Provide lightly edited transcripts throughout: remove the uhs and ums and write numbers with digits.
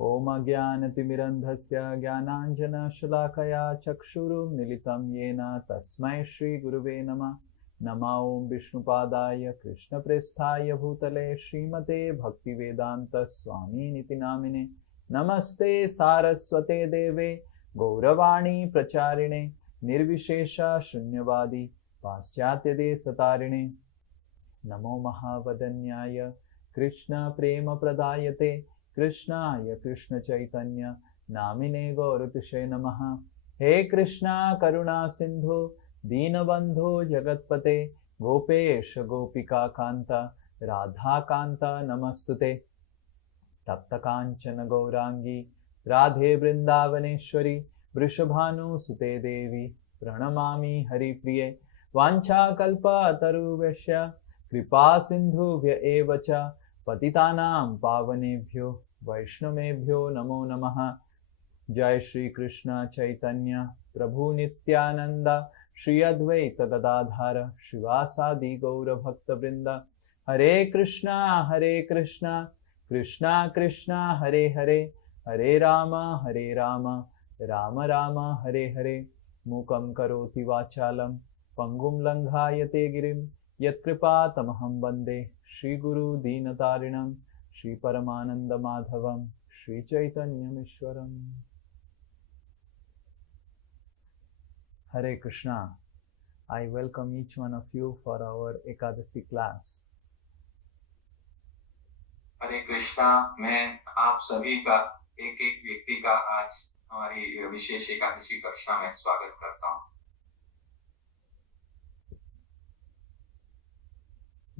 ओम अज्ञानतिमिरन्धस्य ज्ञानाञ्जनशलाकया चक्षुरुन्मीलितं येन तस्मै श्रीगुरुवे नमः। नमो ओं विष्णुपादाय कृष्णप्रेष्ठाय भूतले श्रीमते भक्तिवेदान्तस्वामिनिति नामिने। नमस्ते सारस्वते देवे गौरवाणी प्रचारिणे निर्विशेष शून्यवादी पाश्चात्यदेशतारिणे। नमो महावदन्याय कृष्ण प्रेम प्रदायते कृष्णाय कृष्ण चैतन्य नामिने गौरतिशे नमः। हे कृष्णा करुणा सिंधु दीनबंधु जगतपते गोपेश गोपिका कांता राधा कांता नमस्तुते। तप्त कांचन गौरांगी राधे वृंदावनेश्वरी वृषभानुसुते देवी प्रणमामि हरिप्रिये। वाञ्छाकल्पतरुभ्यश्च कृपा सिन्धुभ्य एव च पतितानां पावनेभ्यो वैष्णवेभ्यो नमो नमः। जय श्री कृष्ण चैतन्य प्रभु नित्यानंद श्री अद्वैत गदाधर शिवासादि गौर भक्त वृंद। हरे कृष्णा कृष्णा कृष्णा हरे हरे हरे राम राम राम हरे हरे। मूकं करोति वाचालं पंगुं लंघायते गिरिं यत्कृपातमहं वन्दे श्रीगुरु दीनतारिणं श्रीपरमानन्दमाधवं श्रीचैतन्यमीश्वरम्। Hare Krishna. I welcome each one of you for our Ekadasi class. हरे कृष्णा। मैं आप सभी का एक एक व्यक्ति का आज हमारी विशेष एकादशी कक्षा में स्वागत करता हूँ।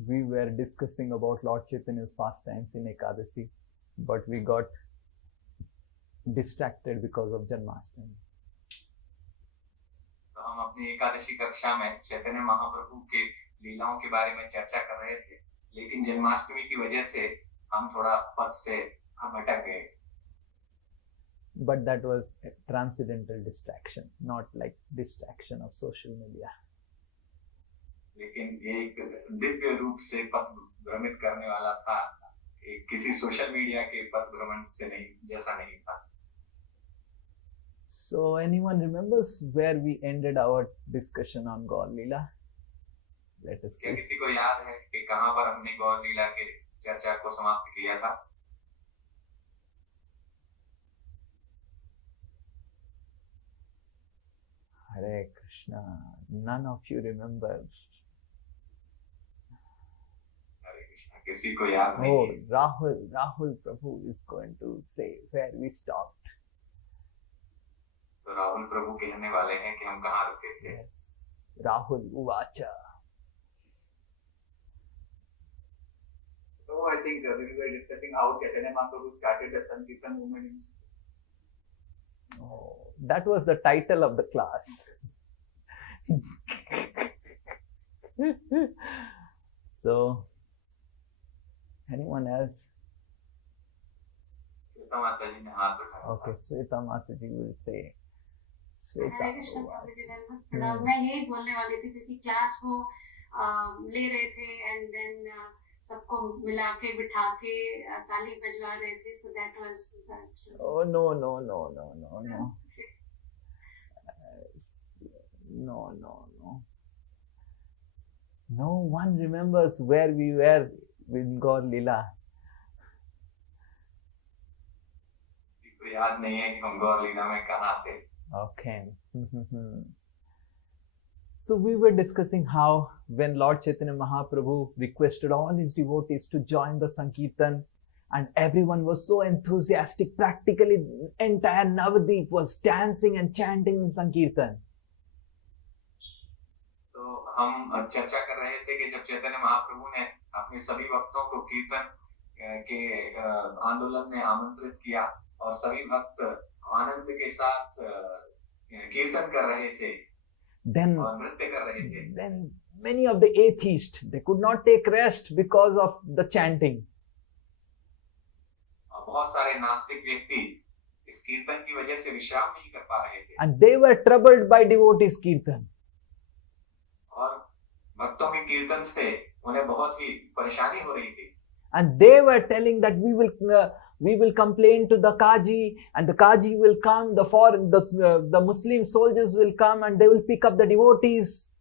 We were discussing about Lord Chaitanya's pastimes in Ekadasi, but we got distracted because of Janmashtami. तो हम अपनी एकादशी कक्षा में चैतन्य महाप्रभु के लीलाओं के बारे में चर्चा कर रहे थे, लेकिन जन्माष्टमी की वजह से हम थोड़ा पथ से भटक गए। But that was a transcendental distraction, not like distraction of social media. लेकिन ये एक दिव्य रूप से पथ भ्रमित करने वाला था, किसी सोशल मीडिया के पथ भ्रमण से नहीं, जैसा नहीं था। So anyone remembers where we ended our discussion on Gaur Leela? Let us क्या see. किसी को याद है कि कहाँ पर हमने गौर लीला के चर्चा को समाप्त किया था? Hare Krishna. None of you remember. हरे कृष्णा, किसी को याद नहीं। Oh, Rahul Prabhu is going to say where we stopped. तो राहुल प्रभु कहने वाले हैं कि हम कहाँ रुके थे। Yes, Rahul Uvacha. So I think we were discussing how Chaitanya Mahaprabhu started the Sankirtan movement. Oh, that was the title of the class. So, anyone else? Shweta माता जी ने हाथ उठाया। Okay, Sweta Mataji will say. हरे कृष्ण प्रभु जी धन्यवाद। मैं यही बोलने वाली थी क्योंकि क्लास वो ले रहे थे एंड देन सबको मिला के बिठा के ताली बजवा रहे थे, so that was. Oh no. No one remembers where we were with Gaur Leela. किसी को याद नहीं है कि हम गौर लीला में कहाँ थे। Okay. So we were discussing how when Lord Chaitanya Mahaprabhu requested all his devotees to join the Sankirtan, and everyone was so enthusiastic, practically entire Navadip was dancing and chanting in Sankirtan. तो हम चर्चा कर रहे थे कि जब चैतन्य महाप्रभु ने अपने सभी भक्तों को कीर्तन के आंदोलन में आमंत्रित किया और सभी भक्त आनंद के साथ कीर्तन कर रहे थे और नृत्य कर रहे थे। Then many of the atheists, they could not take rest because of the chanting. और बहुत सारे नास्तिक व्यक्ति इस कीर्तन की वजह से विश्राम नहीं कर पा रहे थे। And they were troubled by devotees' kirtan. और भक्तों के कीर्तन से उन्हें बहुत ही परेशानी हो रही थी। And they were telling that we will we will complain to the Kaji, and the Kaji will come, the Muslim soldiers will come and they will pick up the devotees.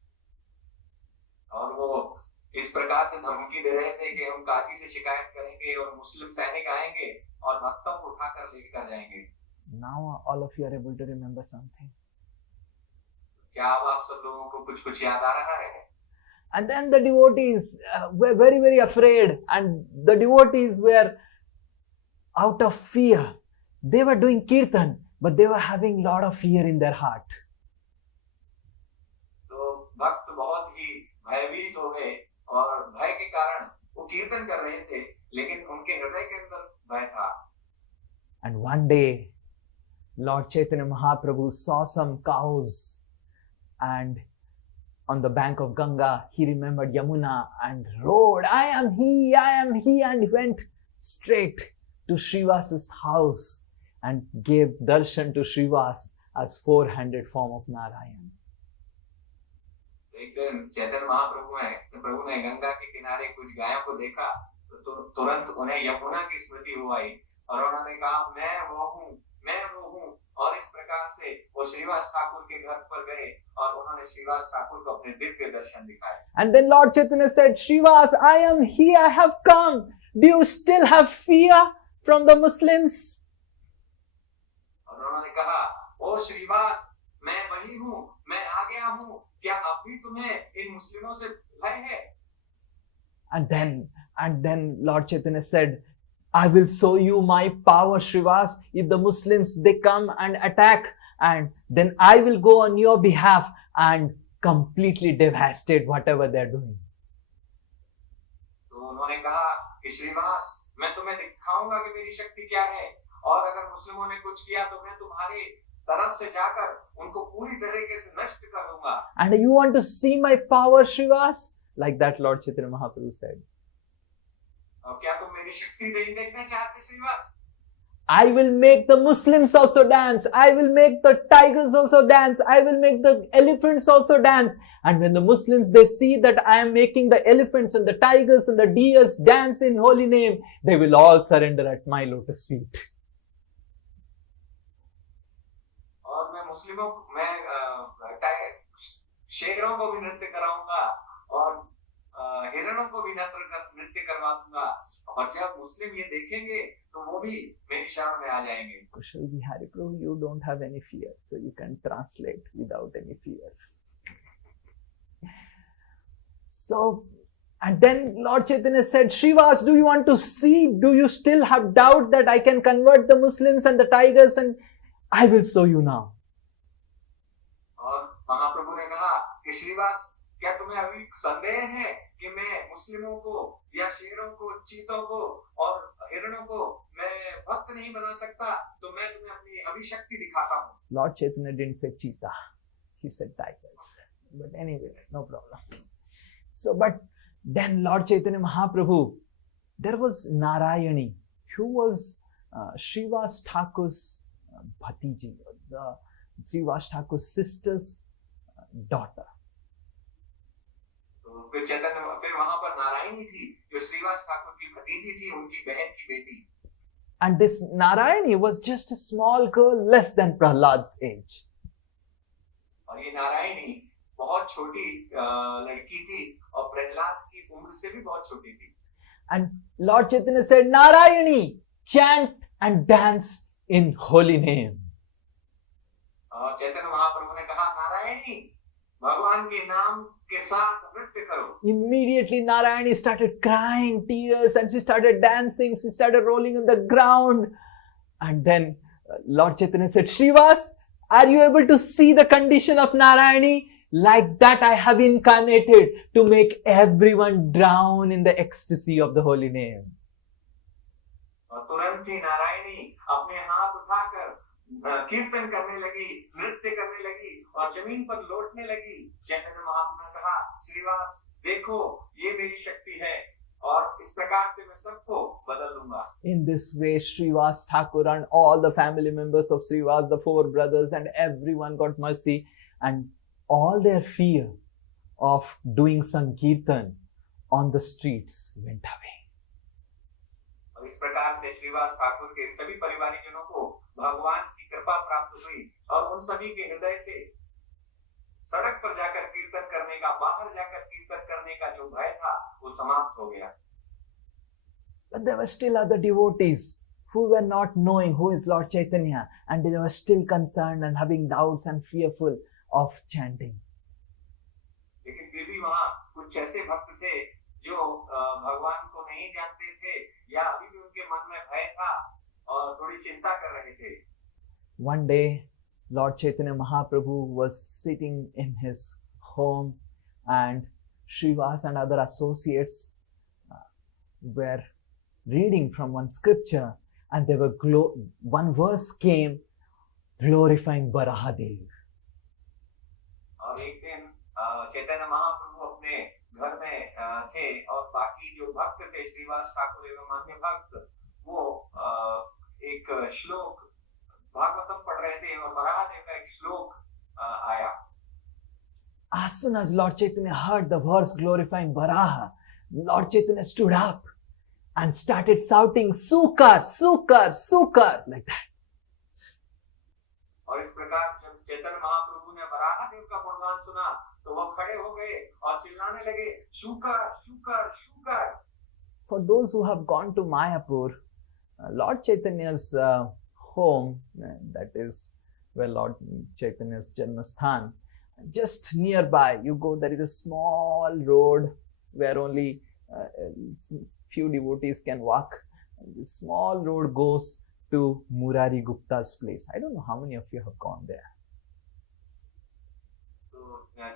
और वो इस प्रकार से धमकी दे रहे थे कि हम काजी से शिकायत करेंगे और मुस्लिम सैनिक आएंगे और भक्तों को उठाकर लेकर जाएंगे. Now all of you are able to remember something. क्या अब आप सब लोगों को कुछ कुछ याद आ रहा है? And then the devotees were very, very afraid, and the devotees were out of fear. They were doing kirtan, but they were having a lot of fear in their heart. तो भक्त बहुत ही भयभीत हो गए और भय के कारण वो कीर्तन कर रहे थे, लेकिन उनके हृदय के अंदर भय था. And one day, Lord Chaitanya Mahaprabhu saw some cows, and on the bank of Ganga, he remembered Yamuna and roared, I am he, and he went straight to Srivasa's house and gave darshan to Srivas as four-handed form of Narayan. एक दिन चैतन्य महाप्रभु ने गंगा के किनारे कुछ गायों को देखा, तो तुरंत उन्हें यमुना की स्मृति हो आई और उन्होंने कहा मैं वो हूँ, और इस प्रकार से वो श्रीवास ठाकुर के घर पर गए और उन्होंने श्रीवास ठाकुर को अपने दिव्य दर्शन दिखाए. And then Lord Chaitanya said, Srivas, I am he, I have come. Do you still have fear from the Muslims? और उन्होंने कहा, ओ श्रीवास, मैं वही हूँ, मैं आ गया हूँ, क्या अब भी तुम्हें इन मुस्लिमों से भय है? And then Lord Chaitanya said, I will show you my power, Srivas. If the Muslims, they come and attack, and then I will go on your behalf and completely devastate whatever they're doing. तो उन्होंने कहा कि श्रीवास, मैं तुम्हें दिखाऊंगा कि मेरी शक्ति क्या है, और अगर मुस्लिमों ने कुछ किया तो मैं तुम्हारे तरफ से जाकर उनको पूरी तरीके से नष्ट कर दूंगा. And you want to see my power, Srivas? Like that Lord Chaitanya Mahaprabhu said. और क्या तुम मेरी शक्ति नहीं देखना चाहते Shrivas? I will make the Muslims also dance. I will make the tigers also dance. I will make the elephants also dance. And when the Muslims, they see that I am making the elephants and the tigers and the deers dance in holy name, they will all surrender at my lotus feet. और मैं शेरों को भी नृत्य कराऊंगा और हिरणों को भी नृत्य करवा दूंगा, और जब मुस्लिम ये देखेंगे तो वो भी मेरी शरण में आ जाएंगे. Kushal Bihari Prabhu, you don't have any fear, so you can translate without any fear. So, and then Lord Chaitanya said, Srivas, do you want to see? Do you still have doubt that I can convert the Muslims and the tigers? And I will show you now. और महाप्रभु ने कहा कि श्रीवास, क्या तुम्हें अभी संदेह है कि मैं मुस्लिमों को या शेरों को, चीतों को और हिरणों को मैं भक्त नहीं बना सकता? तो मैं तुम्हें अपनी अभिशक्ति दिखाता हूँ. Lord Chaitanya didn't say cheetah, he said tigers. But anyway, no problem. So, but then Lord Chaitanya Mahaprabhu, there was Narayani, who was Srivas Thakur's Bhatiji, Srivas Thakur's sister's daughter. फिर वहां पर नारायणी थी जो श्रीवास ठाकुर की भतीजी थी, उनकी बहन की बेटी. And this Narayani was just a small girl, less than Prahlad's age. और ये नारायणी बहुत छोटी लड़की थी और प्रहलाद की उम्र से भी बहुत छोटी थी. And Lord Chaitanya said, Narayani, chant and dance in holy name. और चैतन्य महाप्रभु ने कहा, नारायणी, भगवान के नाम के साथ नृत्य करो. Immediately Narayani started crying tears and she started dancing, she started rolling on the ground. And then Lord Chaitanya said, Srivas, are you able to see the condition of Narayani? Like that I have incarnated to make everyone drown in the ecstasy of the holy name. और तुरंत ही नारायणी अपने हाथ उठाकर कीर्तन करने लगी, नृत्य करने लगी और जमीन पर लौटने लगी. चैतन्य महाप्रभु ने कहा, श्रीवास, देखो ये मेरी शक्ति है और इस प्रकार से मैं सबको बदल दूंगा. In this way, Srivas Thakur and all the family members of Srivas, the four brothers, and everyone got mercy, and all their fear of doing Sankirtan on the streets went away. और इस प्रकार से श्रीवास ठाकुर के सभी परिवारीजनों को भगवान की कृपा प्राप्त हुई और उन सभी के हृदय से सड़क पर जाकर कीर्तन करने का, बाहर जाकर कीर्तन करने का जो भय था वो समाप्त हो गया। But there were still other devotees who were not knowing who is Lord Chaitanya, and they were still concerned and having doubts and fearful of chanting. लेकिन फिर भी वहाँ कुछ ऐसे भक्त थे जो भगवान को नहीं जानते थे या अभी भी उनके मन में भय था और थोड़ी चिंता कर रहे थे। One day, Lord Chaitanya Mahaprabhu was sitting in his home, and Srivas and other associates were reading from one scripture, and they were one verse came glorifying Barahadev. और एक दिन चैतन्य महाप्रभु अपने घर में थे और बाकी जो भक्त थे श्रीवास ठाकुर एवं अन्य भक्त वो एक श्लोक भागवतम पढ़ रहे थे और बराहदेव का एक श्लोक आया। As soon as Lord Chaitanya heard the verse glorifying Baraha, Lord Chaitanya stood up and started shouting, Sukar, Sukar, Sukar, like that. और इस प्रकार जब चैतन्य महाप्रभु ने बराहदेव का गुणगान सुना तो वो खड़े हो गए और चिल्लाने लगे, शुकर, शुकर, शुकर। For those who have gone to Mayapur, Lord Chaitanya's home, that is where Lord Chaitanya's Janmasthan, just nearby, you go, there is a small road where only few devotees can walk. This small road goes to Murari Gupta's place. I don't know how many of you have gone there. तो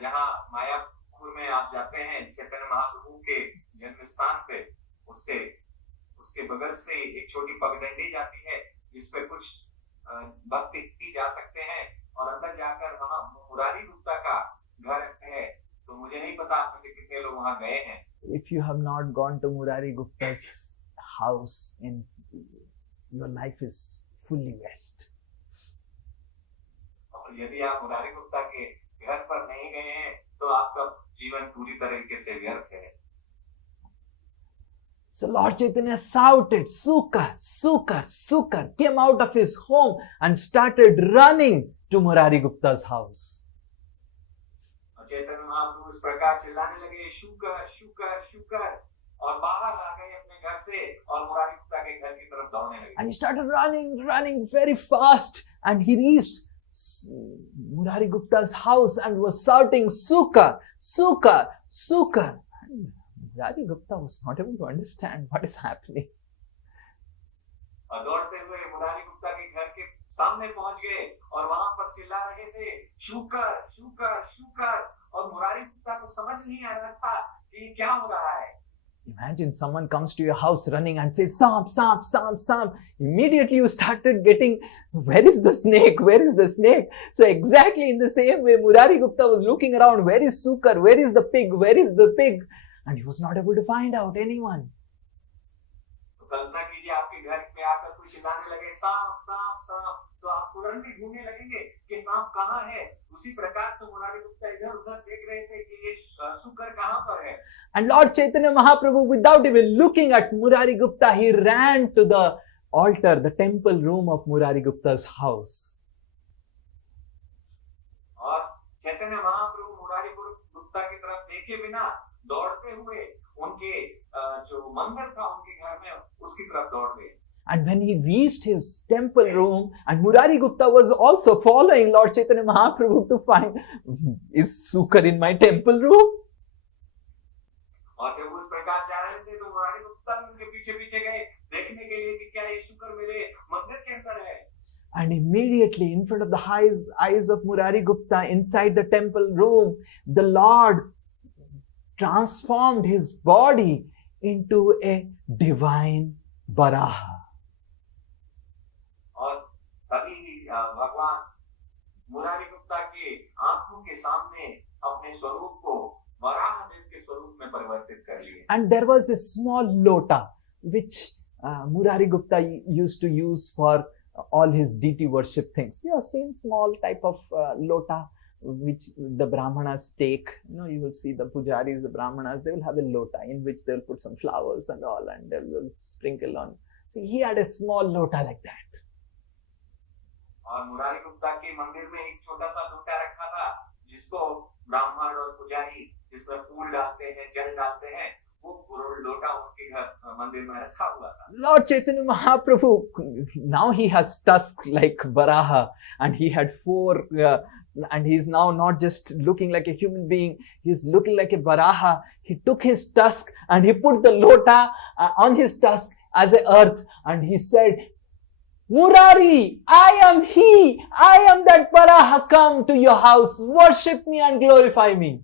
जहाँ मायापुर में आप जाते हैं चैतन्य महाप्रभु के जन्म स्थान पे, उसके बगल से एक छोटी पगडंडी जाती है जिसपे कुछ भक्त ही जा सकते हैं और अंदर जाकर वहाँ मुरारी गुप्ता का घर है। तो मुझे नहीं पता आप में से कितने लोग वहाँ गए हैं। If you have not gone to Murari Gupta's house, your life is fully waste. और यदि आप मुरारी गुप्ता के घर पर नहीं गए हैं तो आपका जीवन पूरी तरीके से व्यर्थ है। So Lord Chaitanya shouted, Sukar, Sukar, Sukar, came out of his home and started running to Murari Gupta's house. Chaitanya Mahaprabhu इस प्रकार चिल्लाने लगे, शुकर, शुकर, शुकर, और बाहर आ गए अपने घर से और मुरारी गुप्ता के घर की तरफ दौड़ने लगे। And he started running very fast, and he reached Murari Gupta's house and was shouting, Sukar, Sukar, Sukar. Murari Gupta was not able to understand what is happening. और दौड़ते हुए मुरारी गुप्ता के घर के सामने पहुंच गए और वहां पर चिल्ला रहे थे, शुकर, शुकर, शुकर, और मुरारी गुप्ता को समझ नहीं आ रहा था कि क्या हो रहा है। Imagine someone comes to your house running and says, Samp, Samp, Samp, Samp. Immediately you started getting, where is the snake? Where is the snake? So exactly in the same way, Murari Gupta was looking around, where is Sukar? Where is the pig? Where is the pig? And he was not able to find out anyone. तो कल्पना कीजिए आपके घर पे आकर कोई चिल्लाने लगे, सांप, सांप, सांप, तो आप तुरंत ही ढूंढने लगेंगे कि सांप कहाँ है। उसी प्रकार से मुरारी गुप्ता इधर उधर देख रहे थे कि ये शुकर कहाँ पर है। And Lord Chaitanya Mahaprabhu, without even looking at Murari Gupta, he ran to the altar, the temple room of Murari Gupta's house. और चैतन्य महाप्रभु मुरारी गुप्ता की तरफ देखे बिना दौड़ते हुए उनके जो मंदिर था उनके घर में उसकी तरफ दौड़ गए। And when he reached his temple room, and Murari Gupta was also following Lord Chaitanya Mahaprabhu to find, is Sukar in my temple room? और जब उस प्रकार जा रहे थे तो मुरारी गुप्ता उनके पीछे पीछे गए देखने के लिए कि क्या ये शुकर मेरे मंदिर के अंदर है। And immediately in front of the eyes of Murari Gupta, inside the temple room, the Lord transformed his body into a divine Baraha. और तभी भगवान मुरारी गुप्ता के आंखों के सामने अपने स्वरूप को वराह देव के स्वरूप में परिवर्तित कर लिए। And there was a small lota which Murari Gupta used to use for all his deity worship things. You have seen small type of lota which the Brahmanas take. You will see the pujaris, the Brahmanas, they will have a lota in which they will put some flowers and all, and they will sprinkle on So he had a small lota like that. और मुरारी गुप्ता के मंदिर में एक छोटा सा लोटा रखा था जिसको ब्राह्मण और पुजारी जिसमें फूल डालते हैं, जल डालते हैं, वो लोटा उनके घर मंदिर में रखा हुआ था. Lord Chaitanya Mahaprabhu, now he has tusks like Varaha, and he had four, and he's now not just looking like a human being, he's looking like a Varaha. He took his tusk and he put the lota on his tusk as a earth, and he said, Murari, I am he, I am that Varaha, come to your house, worship me and glorify me.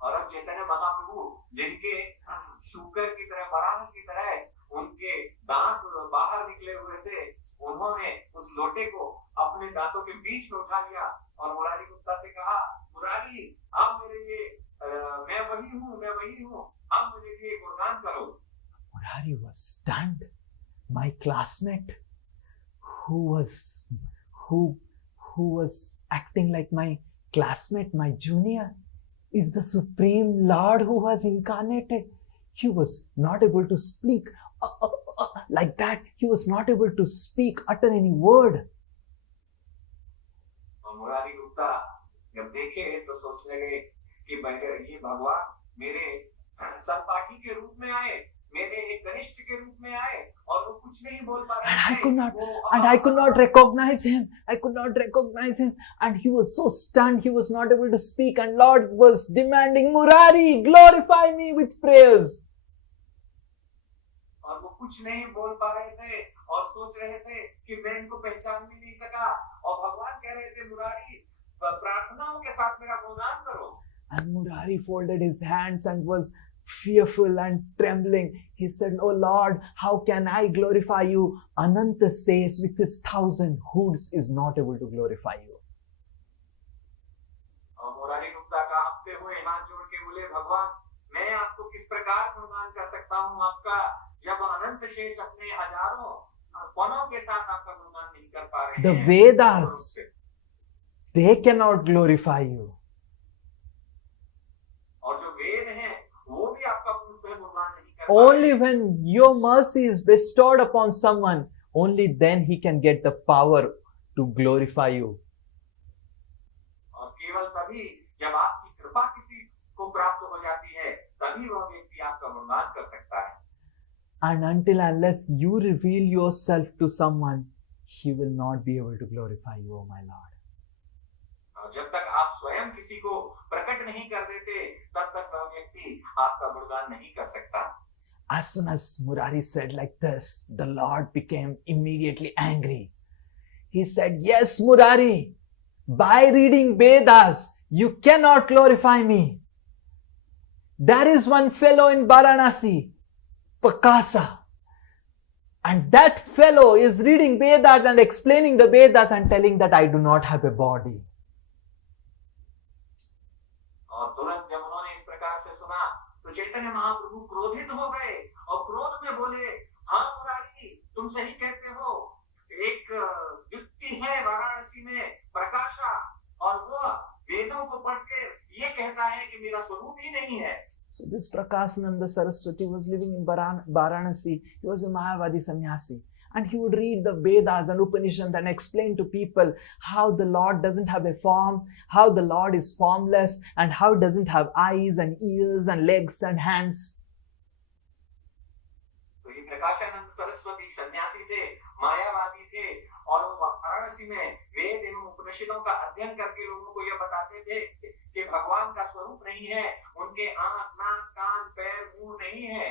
और अब चैतन्य महाप्रभु जिनके शूकर की तरह, वराह की तरह उनके दांत बाहर निकले हुए थे, उन्होंने उस लोटे को अपने दांतों के बीच में उठा लिया और मुरारी गुप्ता से कहा, मुरारी, अब मेरे लिए मैं वही हूँ, अब मेरे लिए गुणगान करो. Murari was stunned. My classmate, who was acting like my classmate, my junior, is the Supreme Lord who has incarnated. He was not able to speak like that. He was not able to speak, utter any word. Murari Gupta जब देखे तो सोचने लगे कि ये भगवान मेरे सहपाठी के रूप में आए, मेरे एक कनिष्ठ के रूप में आए और वो कुछ नहीं बोल पा रहे थे. And I could not recognize him. I could not recognize him. And he was so stunned, he was not able to speak. And Lord was demanding, Murari, glorify me with prayers. और वो कुछ नहीं बोल पा रहे थे और सोच रहे थे कि मैं इनको पहचान भी नहीं सका, और भगवान कह रहे थे, मुरारी, प्रार्थनाओं के साथ मेरा गुणगान करो. And Murari folded his hands and was fearful and trembling. He said, Oh Lord, how can I glorify you? Ananta says with his 1,000 hoods is not able to glorify you. और मुरारी गुप्ता कांपते हुए हाथ जोड़ के बोले, भगवान, मैं आपको किस प्रकार गुणगान कर सकता हूँ आपका, जब अनंत शेष अपने हजारों पनों के साथ आपका गुणगान नहीं कर पा रहे हैं. The Vedas, they cannot glorify you. और जो वेद हैं वो भी आपका गुणगान नहीं कर पा Only रहे हैं. when your mercy is bestowed upon someone, only then he can get the power to glorify you. और केवल तभी जब आपकी कृपा किसी को प्राप्त हो जाती है, तभी वह व्यक्ति आपका गुणगान कर सकता है. And until unless you reveal yourself to someone, he will not be able to glorify you, O my Lord. और जब तक आप स्वयं किसी को प्रकट नहीं कर देते, तब तक वह व्यक्ति आपका गुणगान नहीं कर सकता. As soon as Murari said like this, the Lord became immediately angry. He said, Yes, Murari, by reading Vedas, you cannot glorify me. There is one fellow in Varanasi, Pakasa, and that fellow is reading Vedas and explaining the Vedas and telling that I do not have a body. और तुरंत जब उन्होंने इस प्रकार से सुना तो चैतन्य महाप्रभु क्रोधित हो गए और क्रोध में बोले, हाँ मुरारी, तुम सही कहते हो, एक व्यक्ति है वाराणसी में, प्रकाशा, और वो वेदों को पढ़कर ये कहता है कि मेरा स्वरूप ही नहीं है. So this Prakashananda Saraswati was living in Varanasi. He was a Mayavadi sannyasi. And he would read the Vedas and Upanishads and explain to people how the Lord doesn't have a form, how the Lord is formless, and how he doesn't have eyes and ears and legs and hands. तो ये प्रकाशानंद सरस्वती सन्यासी थे, मायावादी थे, और वो वाराणसी में वेद एवं उपनिषदों का अध्ययन करके लोगों को यह बताते थे कि भगवान का स्वरूप नहीं है, उनके आंख, नाक, कान, पैर, मुंह नहीं है.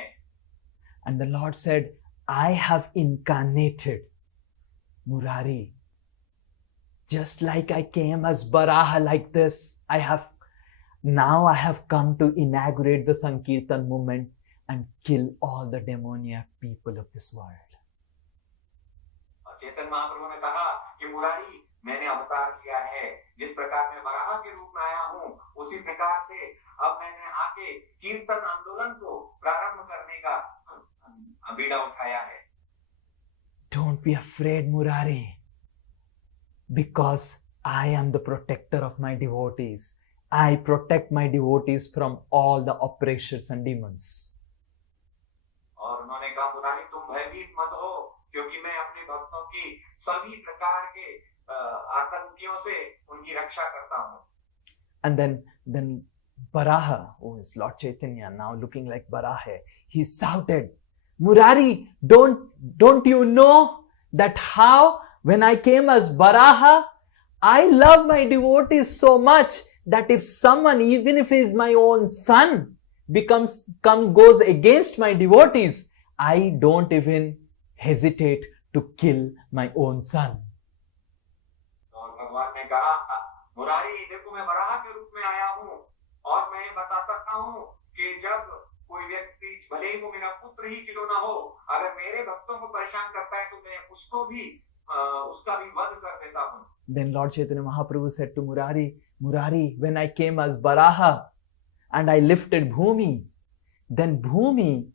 And the Lord said, I have incarnated Murari. Just like I came as Varaha like this, I have come to inaugurate the Sankirtan movement and kill all the demoniac people of this world. चेतन महाप्रभु ने कहा कि मुरारी, मैंने अवतार किया है, जिस प्रकार मैं वराह के रूप में आया हूँ, उसी प्रकार से अब मैंने आके कीर्तन आंदोलन को प्रारंभ करने का बीड़ा उठाया है. Don't be afraid, Murari, because I am the protector of my devotees. I protect my devotees from all the oppressors and demons. और उन्होंने कहा मुरारी तुम भयभीत मत हो, क्योंकि मैं अपने भक्तों की सभी प्रकार के आतंकियों से उनकी रक्षा करता हूँ। And then Baraha, who is Lord Chaitanya, now looking like Baraha, he shouted, Murari, don't you know that how when I came as Baraha, I love my devotees so much that if someone, even if he is my own son, goes against my devotees, I don't even hesitate to kill my own son. और भगवान ने कहा मुरारी देखो मैं वराह के रूप में आया हूँ और मैं बताता हूँ कि जब कोई व्यक्ति भले ही वो मेरा पुत्र ही क्यों ना हो, अगर मेरे भक्तों को परेशान करता है तो मैं उसको भी उसका भी वध कर देता हूँ. Then Lord Chaitanya Mahaprabhu said to Murari, Murari, when I came as Baraha and I lifted Bhumi, then Bhumi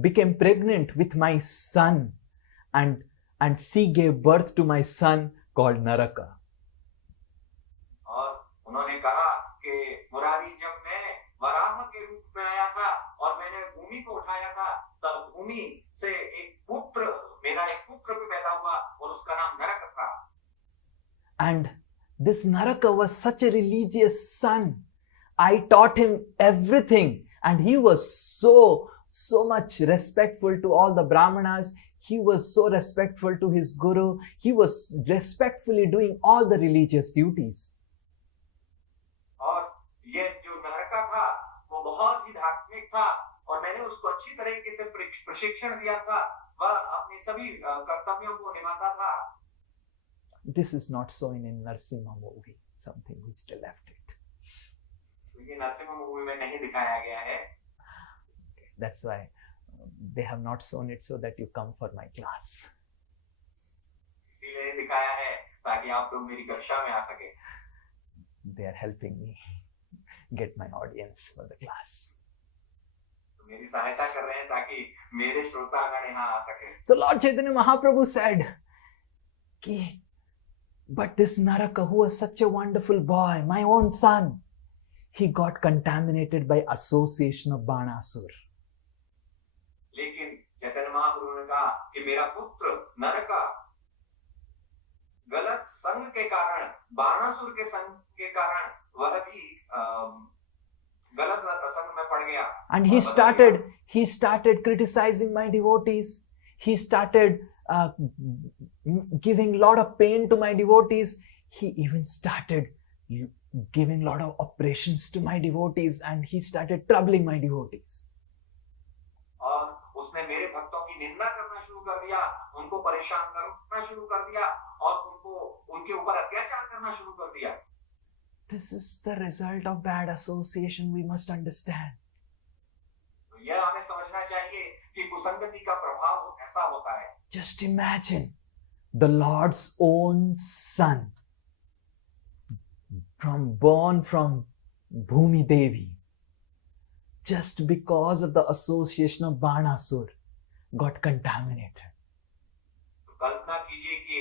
became pregnant with my son, and she gave birth to my son called Naraka. और उन्होंने कहा कि मुरारी जब मैं वराह के रूप में आया था और मैंने भूमि को उठाया था, तब भूमि से मेरा एक पुत्र भी पैदा हुआ और उसका नाम नरक था. And this Naraka was such a religious son. I taught him everything, and he was so much respectful to all the Brahmanas. He was so respectful to his guru. He was respectfully doing all the religious duties. और ये जो नरका था वो बहुत ही धार्मिक था और मैंने उसको अच्छी तरीके से प्रशिक्षण दिया था. वह अपनी सभी कर्तव्यों को निभाता था. This is not so in Narsimha movie, something which they left it. ये नरसिम्हा मूवी में नहीं दिखाया गया है. That's why they have not shown it so that you come for my class. इसीलिए नहीं दिखाया है ताकि आप लोग मेरी कक्षा में आ सके. They are helping me get my audience for the class. तो मेरी सहायता कर रहे हैं ताकि मेरे श्रोतागण यहाँ आ सके. So Lord Chaitanya Mahaprabhu said, but this Naraka, who was such a wonderful boy, my own son, he got contaminated by association of Banasur. लेकिन चैतन्य महाप्रभु ने कहा कि मेरा पुत्र नरका गलत संग के कारण, बाणासुर के संग के कारण वह भी गलत संग में पड़ गया. And he started criticizing my devotees. He started giving a lot of pain to my devotees. He even started giving a lot of oppressions to my devotees, and he started troubling my devotees. और उसने मेरे भक्तों की निंदा करना शुरू कर दिया, उनको परेशान करना शुरू कर दिया और उनके ऊपर अत्याचार करना शुरू कर दिया. This is the result of bad association, we must understand. तो यह हमें समझना चाहिए कि कुसंगति का प्रभाव ऐसा होता है. Just imagine the Lord's own son, born from Bhumi Devi, just because of the association of Banasur, got contaminated. तो कल्पना कीजिए कि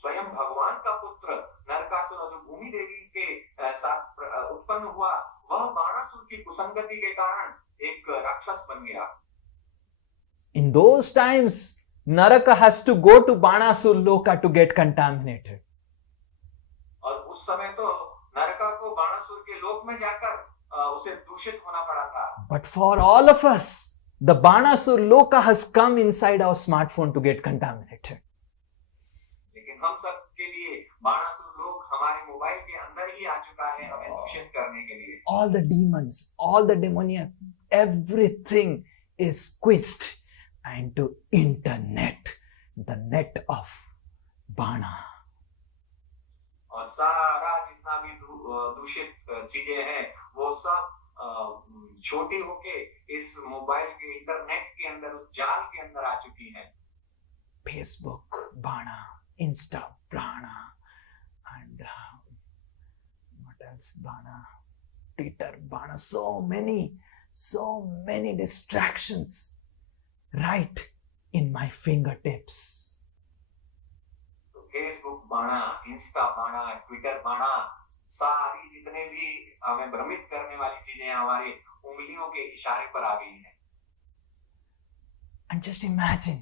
स्वयं भगवान का पुत्र नरकासुर जो भूमि देवी के साथ उत्पन्न हुआ, वह बाणासुर की कुसंगति के कारण एक राक्षस बन गया. In those times, Naraka has to go to Banasur Loka to get contaminated. और उस समय तो नरका को बाणासुर के लोक में जाकर उसे दूषित होना पड़ा था. But for all of us, the Banasur Loka has come inside our smartphone to get contaminated. लेकिन हम सब के लिए बाणासुर लोक हमारे मोबाइल के अंदर ही आ चुका है हमें दूषित करने के लिए. All the demons, all the demoniac, everything is squeezed into internet, the net of Bana. और सारा जितना भी दूषित चीजें हैं वो सब छोटी होके इस मोबाइल के इंटरनेट के अंदर, उस जाल के अंदर आ चुकी हैं. Facebook, Bana, Insta, Bana, and what else? Bana, Twitter, Bana, so many distractions right in my fingertips. Facebook बाणा, इंस्टा बाणा, ट्विटर बाणा, सारी जितने भी हमें भ्रमित करने वाली चीजें हमारे उंगलियों के इशारे पर आ गई हैं. And just imagine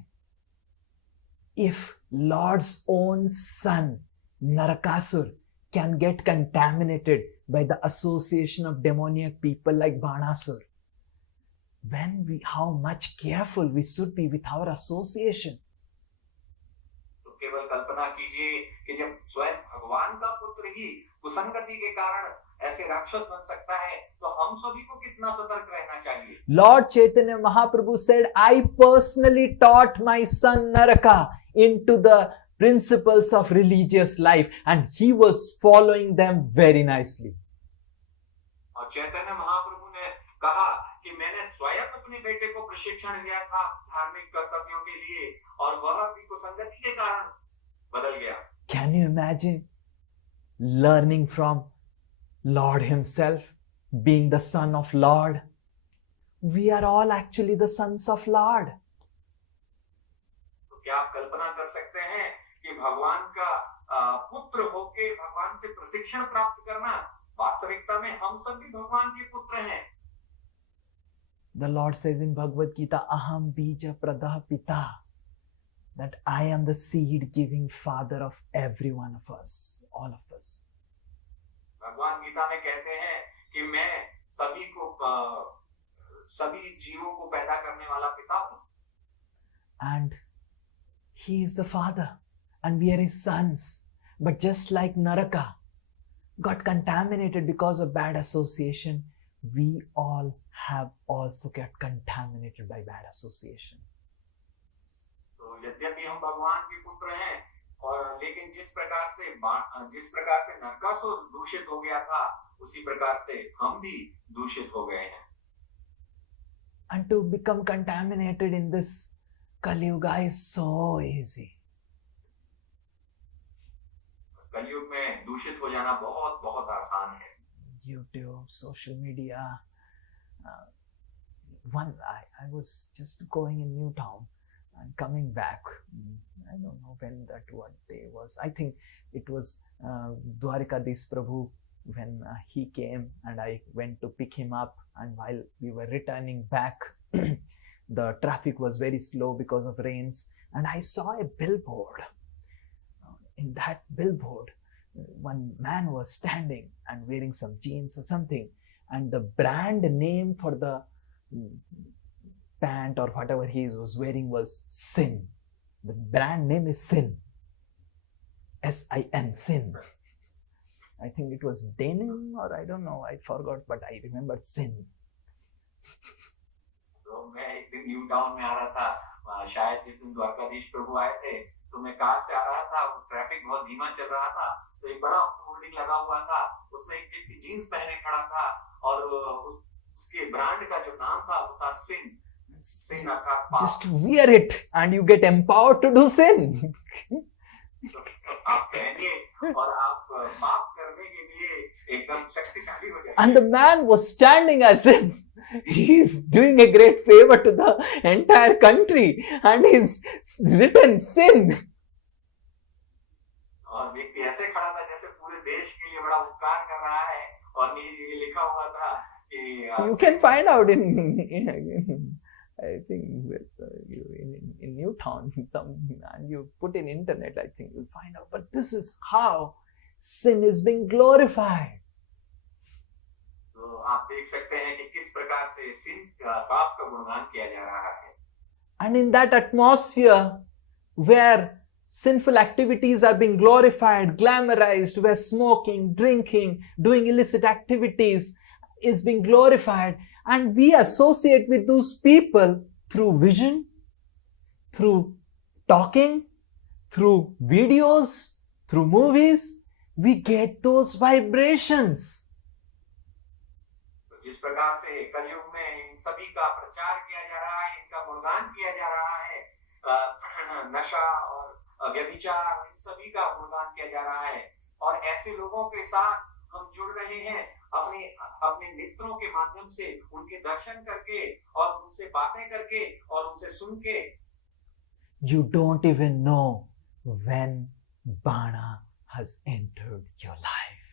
if Lord's own son, Narakasur, can get contaminated by the association of demoniac people like Banasur. How much careful we should be with our association. तो केवल कल्पना कीजिए कि जब स्वयं भगवान का पुत्र ही कुसंगति के कारण ऐसे राक्षस बन सकता है, तो हम सभी को कितना सतर्क रहना चाहिए। Lord Chaitanya Mahaprabhu said, I personally taught my son Naraka into the principles of religious life, and he was following them very nicely. और चैतन्य महाप्रभु ने कहा कि मैंने स्वयं अपने बेटे को प्रशिक्षण दिया था धार्मिक कर्तव्यों के लिए, और वह भी कुसंगति के कारण बदल गया। Can you imagine learning from Lord himself, being the son of Lord? We are all actually the sons of Lord. तो क्या आप कल्पना कर सकते हैं कि भगवान का पुत्र होके भगवान से प्रशिक्षण प्राप्त करना, वास्तविकता में हम सब भी भगवान के पुत्र हैं। The Lord says in Bhagavad Gita, Aham bija pradah pita, that I am the seed giving father of every one of us, all of us. भगवान गीता में कहते हैं कि मैं सभी को सभी जीवों को पैदा करने वाला पिता हूं। And he is the father and we are his sons. But just like Naraka got contaminated because of bad association, we all have also got contaminated by bad association. तो यद्यपि हम भगवान के पुत्र हैं, और लेकिन जिस प्रकार से नरकासुर दूषित हो गया था, उसी प्रकार से हम भी दूषित हो गए हैं। And to become contaminated in this Kali Yuga is so easy. कलयुग में दूषित हो जाना बहुत बहुत आसान है। YouTube, social media. I was just going in Newtown and coming back. I don't know what day was. I think it was Dwarikadish Prabhu when he came, and I went to pick him up, and while we were returning back, the traffic was very slow because of rains, and I saw a billboard. In that billboard, one man was standing and wearing some jeans or something, and the brand name for the pant or whatever he was wearing was Sin. The brand name is Sin. S-I-N, Sin. I think it was denim, or I don't know, I forgot, but I remembered Sin. तो मैं एक दिन new town में आ रहा था, शायद जिस दिन द्वारकाधीश प्रभु आए थे, तो मैं कार से आ रहा था, ट्रैफिक बहुत धीमा चल रहा था, तो एक बड़ा होर्डिंग लगा हुआ था, उसमें एक व्यक्ति जीन्स पहने खड़ा था, और उसके ब्रांड का जो नाम था वो था सिन। सिन अर्थात पाप। Just wear it and you get empowered to do sin. आप पहनिए और आप पाप करने के लिए एकदम शक्तिशाली हो जाएंगे। And the man was standing as if he's doing a great favor to the entire country, and he's written sin. और व्यक्ति ऐसे खड़ा था जैसे पूरे देश के लिए बड़ा उपकार कर रहा है, और ये लिखा हुआ था कि You can find out in I think in Newtown, and you put in internet, I think you'll find out. But this is how sin is being glorified. तो आप देख सकते हैं कि किस प्रकार से सिन पाप का गुणगान किया जा रहा है। And in that atmosphere where sinful activities are being glorified, glamorized, where smoking, drinking, doing illicit activities is being glorified, and we associate with those people through vision, through talking, through videos, through movies, we get those vibrations. जिस प्रकार से कलयुग में इन सभी का प्रचार किया जा रहा है, इनका गुणगान किया जा रहा है, नशा और व्यभिचार, इन सभी का गुणगान किया जा रहा है, और ऐसे लोगों के साथ हम जुड़ रहे हैं अपने नेत्रों के माध्यम से, उनके दर्शन करके और उनसे बातें करके और उनसे सुन के। You don't even know when Bana has entered your life.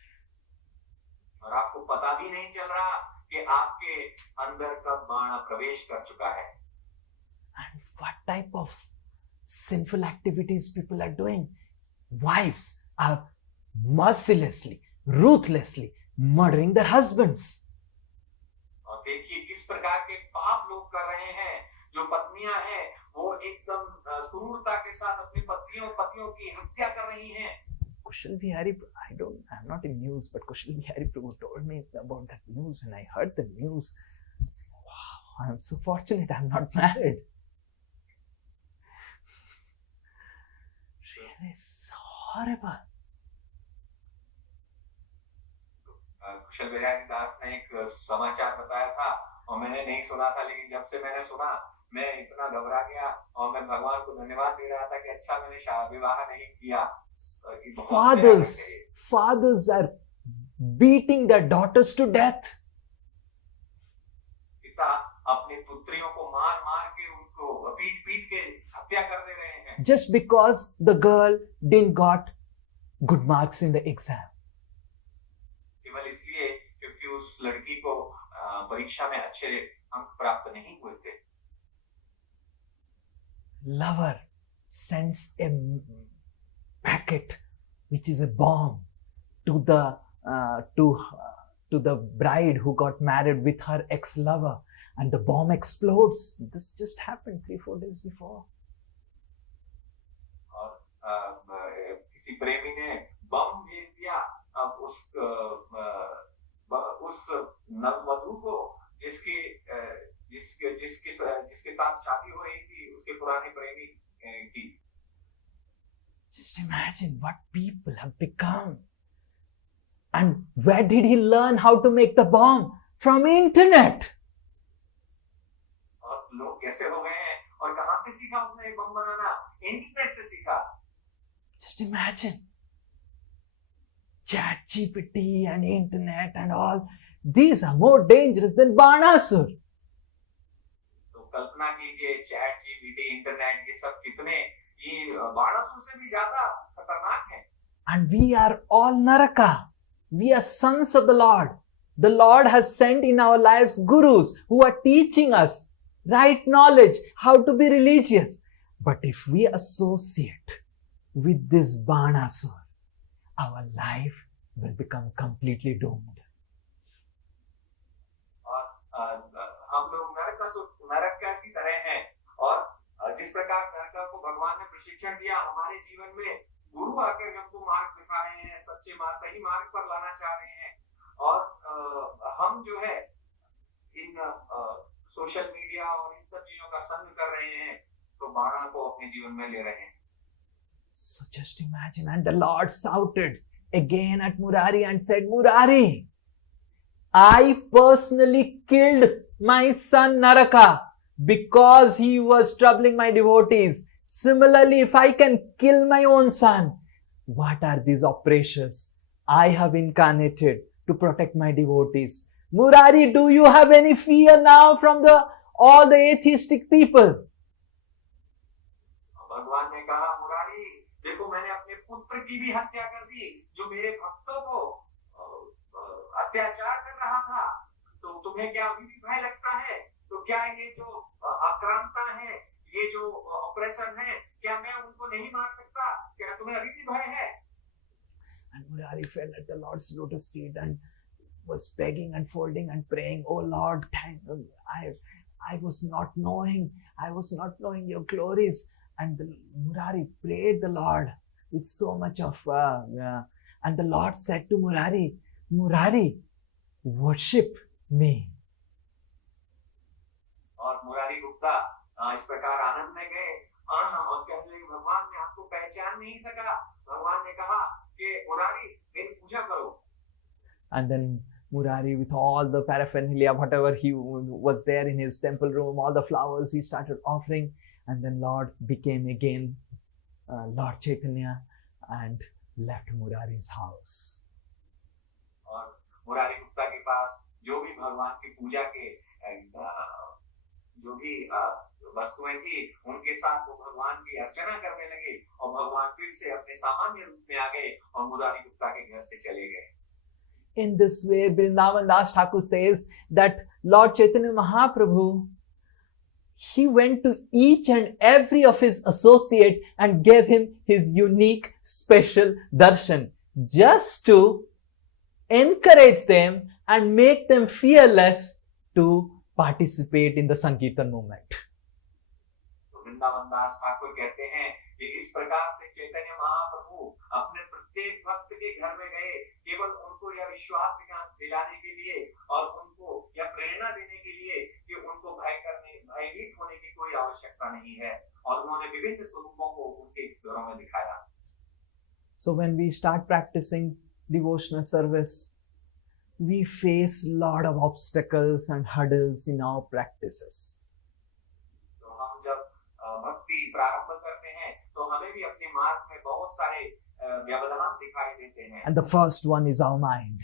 और आपको पता भी नहीं चल रहा कि आपके अंदर कब बाण प्रवेश कर चुका है। And what type of sinful activities people are doing. Wives are mercilessly, ruthlessly murdering their husbands. और देखिए किस प्रकार के पाप लोग कर रहे हैं। जो पत्नियां हैं वो एकदम क्रूरता के साथ अपनी पतियों की हत्या कर रही हैं। Kushal Bihari, I'm not in news, but Kushal Bihari Prabhu told me about that news. When I heard the news, wow, I'm so fortunate I'm not married. Really, it's horrible. कुशल बिहारी दास ने एक समाचार बताया था और मैंने नहीं सुना था, लेकिन जब से मैंने सुना मैं इतना घबरा गया और मैं भगवान को धन्यवाद दे रहा था कि अच्छा मैंने विवाह नहीं किया। Fathers are beating their daughters to death. पिता अपनी पुत्रियों को मार के उनको पीट के हत्या कर दे रहे हैं। Just because the girl didn't got good marks in the exam. केवल इसलिए क्योंकि उस लड़की को परीक्षा में अच्छे अंक प्राप्त नहीं हुए थे। Lover sends a packet, which is a bomb, to the bride who got married with her ex-lover, and the bomb explodes. This just happened 3-4 days before. और किसी प्रेमी ने बम भेज दिया अब उस नववधु को जिसके साथ शादी हो रही थी उसके पुराने प्रेमी की। Just imagine what people have become. And where did he learn how to make the bomb? From internet. और लोग कैसे हो गए हैं और कहां से सीखा उसने बम बनाना? इंटरनेट से सीखा। Just imagine. ChatGPT and internet and all, these are more dangerous than Banasur. तो कल्पना कीजिए ChatGPT, इंटरनेट, ये सब कितने ये बाणासुर से भी ज्यादा खतरनाक हैं। And we are all Naraka. We are sons of the Lord. The Lord has sent in our lives gurus who are teaching us right knowledge, how to be religious. But if we associate with this Banasur, our life will become completely doomed. और हम लोग नरक की तरह हैं और जिस प्रकार नरक को भगवान ने प्रशिक्षण दिया, हमारे जीवन में गुरु आकर हमको मार्ग दिखा रहे हैं, सही मार्ग पर लाना चाह रहे हैं और हम जो है इन सोशल मीडिया और इन सब चीजों का संग कर रहे हैं तो बाणा को अपने जीवन में ले रहे हैं। So just imagine, and the Lord shouted again at Murari and said, Murari, I personally killed my son Naraka because he was troubling my devotees. Similarly, if I can kill my own son, what are these operations I have incarnated to protect my devotees? Murari, do you have any fear now from all the atheistic people? भगवान ने कहा, मुरारी देखो मैंने अपने पुत्र की भी हत्या कर दी जो मेरे भक्तों को अत्याचार कर रहा था, तो तुम्हें क्या अभी भी भय लगता है? तो क्या ये जो आक्रामकता है, ये जो ऑपरेशन है, क्या मैं उनको नहीं मार सकता? क्या तुम्हें अभी भी भय है? And Murari fell at the Lord's lotus feet and was begging and folding and praying, Oh Lord, I was not knowing your glories. And Murari prayed the Lord with so much of and the Lord said to Murari, Murari, worship me. और मुरारी गुप्ता इस प्रकार आनंद में गए और कहने लगे, भगवान ने आपको पहचान नहीं सका। भगवान ने कहा कि मुरारी मेरी पूजा करो। And then Murari, with all the paraphernalia, whatever he was there in his temple room, all the flowers, he started offering. And then Lord became again Lord Chaitanya and left Murari's house. और मुरारी गुप्ता के पास जो भी भगवान की पूजा के जो भी वस्तुएं थी, उनके साथ वो भगवान की अर्चना करने लगे और भगवान फिर से अपने सामान्य रूप में आ गए और मुरारी गुप्ता के घर से चले गए। In this way, Vrindavan Das Thakur says that Lord Chaitanya Mahaprabhu, he went to each and every of his associate and gave him his unique special darshan just to encourage them and make them fearless to participate in the Sankirtan movement. तो वृंदावन दास ठाकुर कहते हैं कि इस प्रकार से चैतन्य महाप्रभु अपने प्रत्येक भक्त के घर में गए, केवल उनको यह विश्वास दिलाने के लिए और उनको यह प्रेरणा देने के लिए कि उनको भयभीत होने की कोई आवश्यकता नहीं है, और उन्होंने विभिन्न स्वरूपों को उनके घरों में दिखाया। So when we start practicing devotional service, we face lot of obstacles and hurdles in our practices. तो हम जब भक्ति प्रारंभ करते हैं तो हमें भी अपने मार्ग में बहुत सारे व्यवधान दिखाई देते हैं। And the first one is our mind.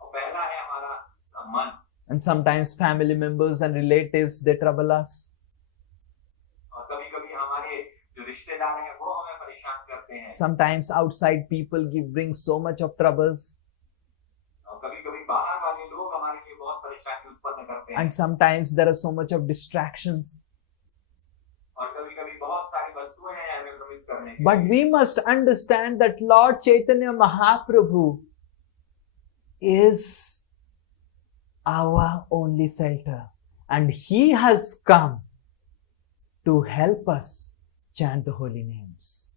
और पहला है हमारा मन। And sometimes family members and relatives, they trouble us. और कभी-कभी हमारे जो रिश्तेदार हैं वो हमें परेशान करते हैं। Sometimes outside people bring so much of troubles. और कभी-कभी बाहर वाले लोग हमारे लिए बहुत परेशानी उत्पन्न करते हैं। And sometimes there are so much of distractions. और कभी-कभी बहुत सारी वस्तुएं हैं हमें भ्रमित करने के But लिए। we must understand that Lord Chaitanya Mahaprabhu is our only shelter, and he has come to help us chant the holy names.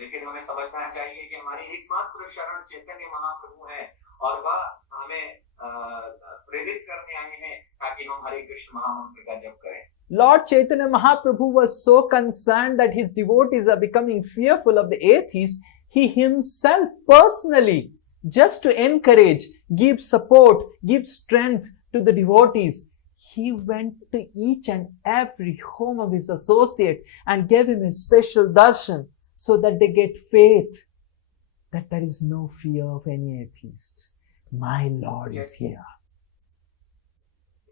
लेकिन हमें समझना चाहिए कि हमारी एकमात्र शरण चैतन्य महाप्रभु है, और वह हमें प्रेरित करने आए हैं ताकि हम हरे कृष्ण महामंत्र का जप करें। Lord Chaitanya Mahaprabhu was so concerned that his devotees are becoming fearful of the atheists, he himself personally, just to encourage, give support, give strength to the devotees, he went to each and every home of his associate and gave him a special darshan so that they get faith that there is no fear of any atheist. My Lord is here.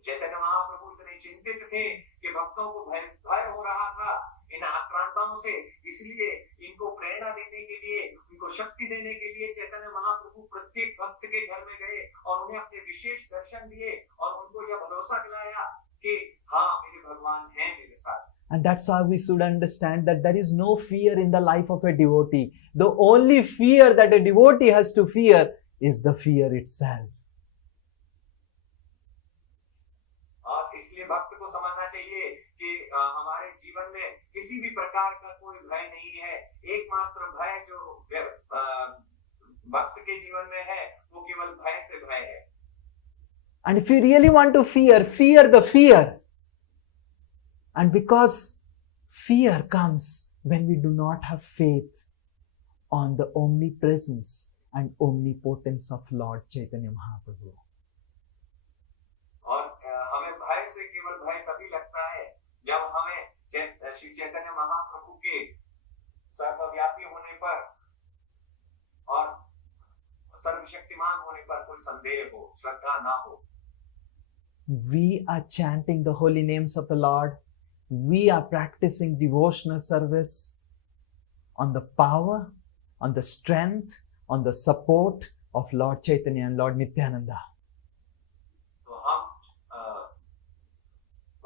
Chaitanya Mahaprabhu इतने चिंतित थे कि भक्तों को भय हो रहा था इन आक्रांताओं से, इसलिए इनको प्रेरणा देने के लिए, उनको शक्ति देने के लिए चैतन्य महाप्रभु प्रत्येक भक्त के घर में गए और उन्हें अपने विशेष दर्शन दिए और उनको यह भरोसा दिलाया कि हाँ, मेरे भगवान हैं मेरे साथ। And that's how we should understand that there is no fear in the life of a devotee. The only fear that a devotee has to fear is the fear itself. और इसलिए भक्त को समझना चाहिए कि हमारे जीवन में किसी भी प्रकार का कोई भय नहीं है। एकमात्र भय जो भक्त के जीवन में है वो केवल भय से भय है। And if you really want to fear, fear the fear. And because fear comes when we do not have faith on the omnipresence and omnipotence of Lord Chaitanya Mahaprabhu. और हमें भय से केवल भय तभी लगता है जब हमें श्री चैतन्य महाप्रभु के सर्वव्यापी होने पर और सर्वशक्तिमान होने पर कोई संदेह हो, श्रद्धा ना हो। We are chanting the holy names of the Lord. We are practicing devotional service on the power, on the strength, on the support of Lord Chaitanya and Lord Nityananda. तो हम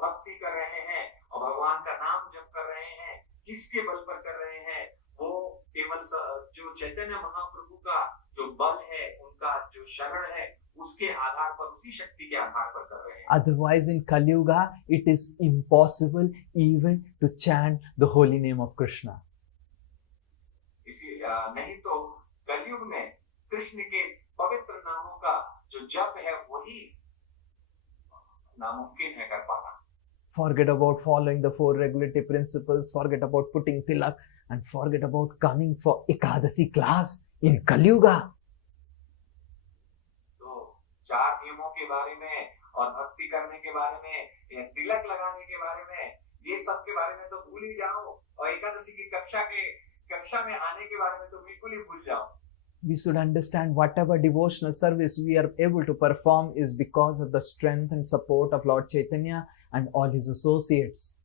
भक्ति कर रहे हैं और भगवान का नाम जप कर रहे हैं, किसके बल पर कर रहे हैं? वो केवल जो चैतन्य महाप्रभु का जो बल है, उनका जो शरण है, उसके आधार पर, उसी शक्ति के आधार पर कर रहे हैं। Otherwise, in Kali Yuga, it is impossible even to chant the holy name of Krishna. इसी नहीं तो कलयुग में कृष्ण के पवित्र नामों का जो जप है वही नामुमकिन है कर पाना। Forget about following the four regulative principles, forget about putting tilak, and forget about coming for Ekadasi class in Kali Yuga. तो चार नियमों के बारे में और भक्ति करने के बारे में, तिलक लगाने के बारे में, ये सब के बारे में तो भूल ही जाओ, और एकादशी की कक्षा में आने के बारे में तो बिल्कुल ही भूल जाओ। We should understand whatever devotional service we are able to perform is because of the strength and support of Lord Chaitanya and all his associates.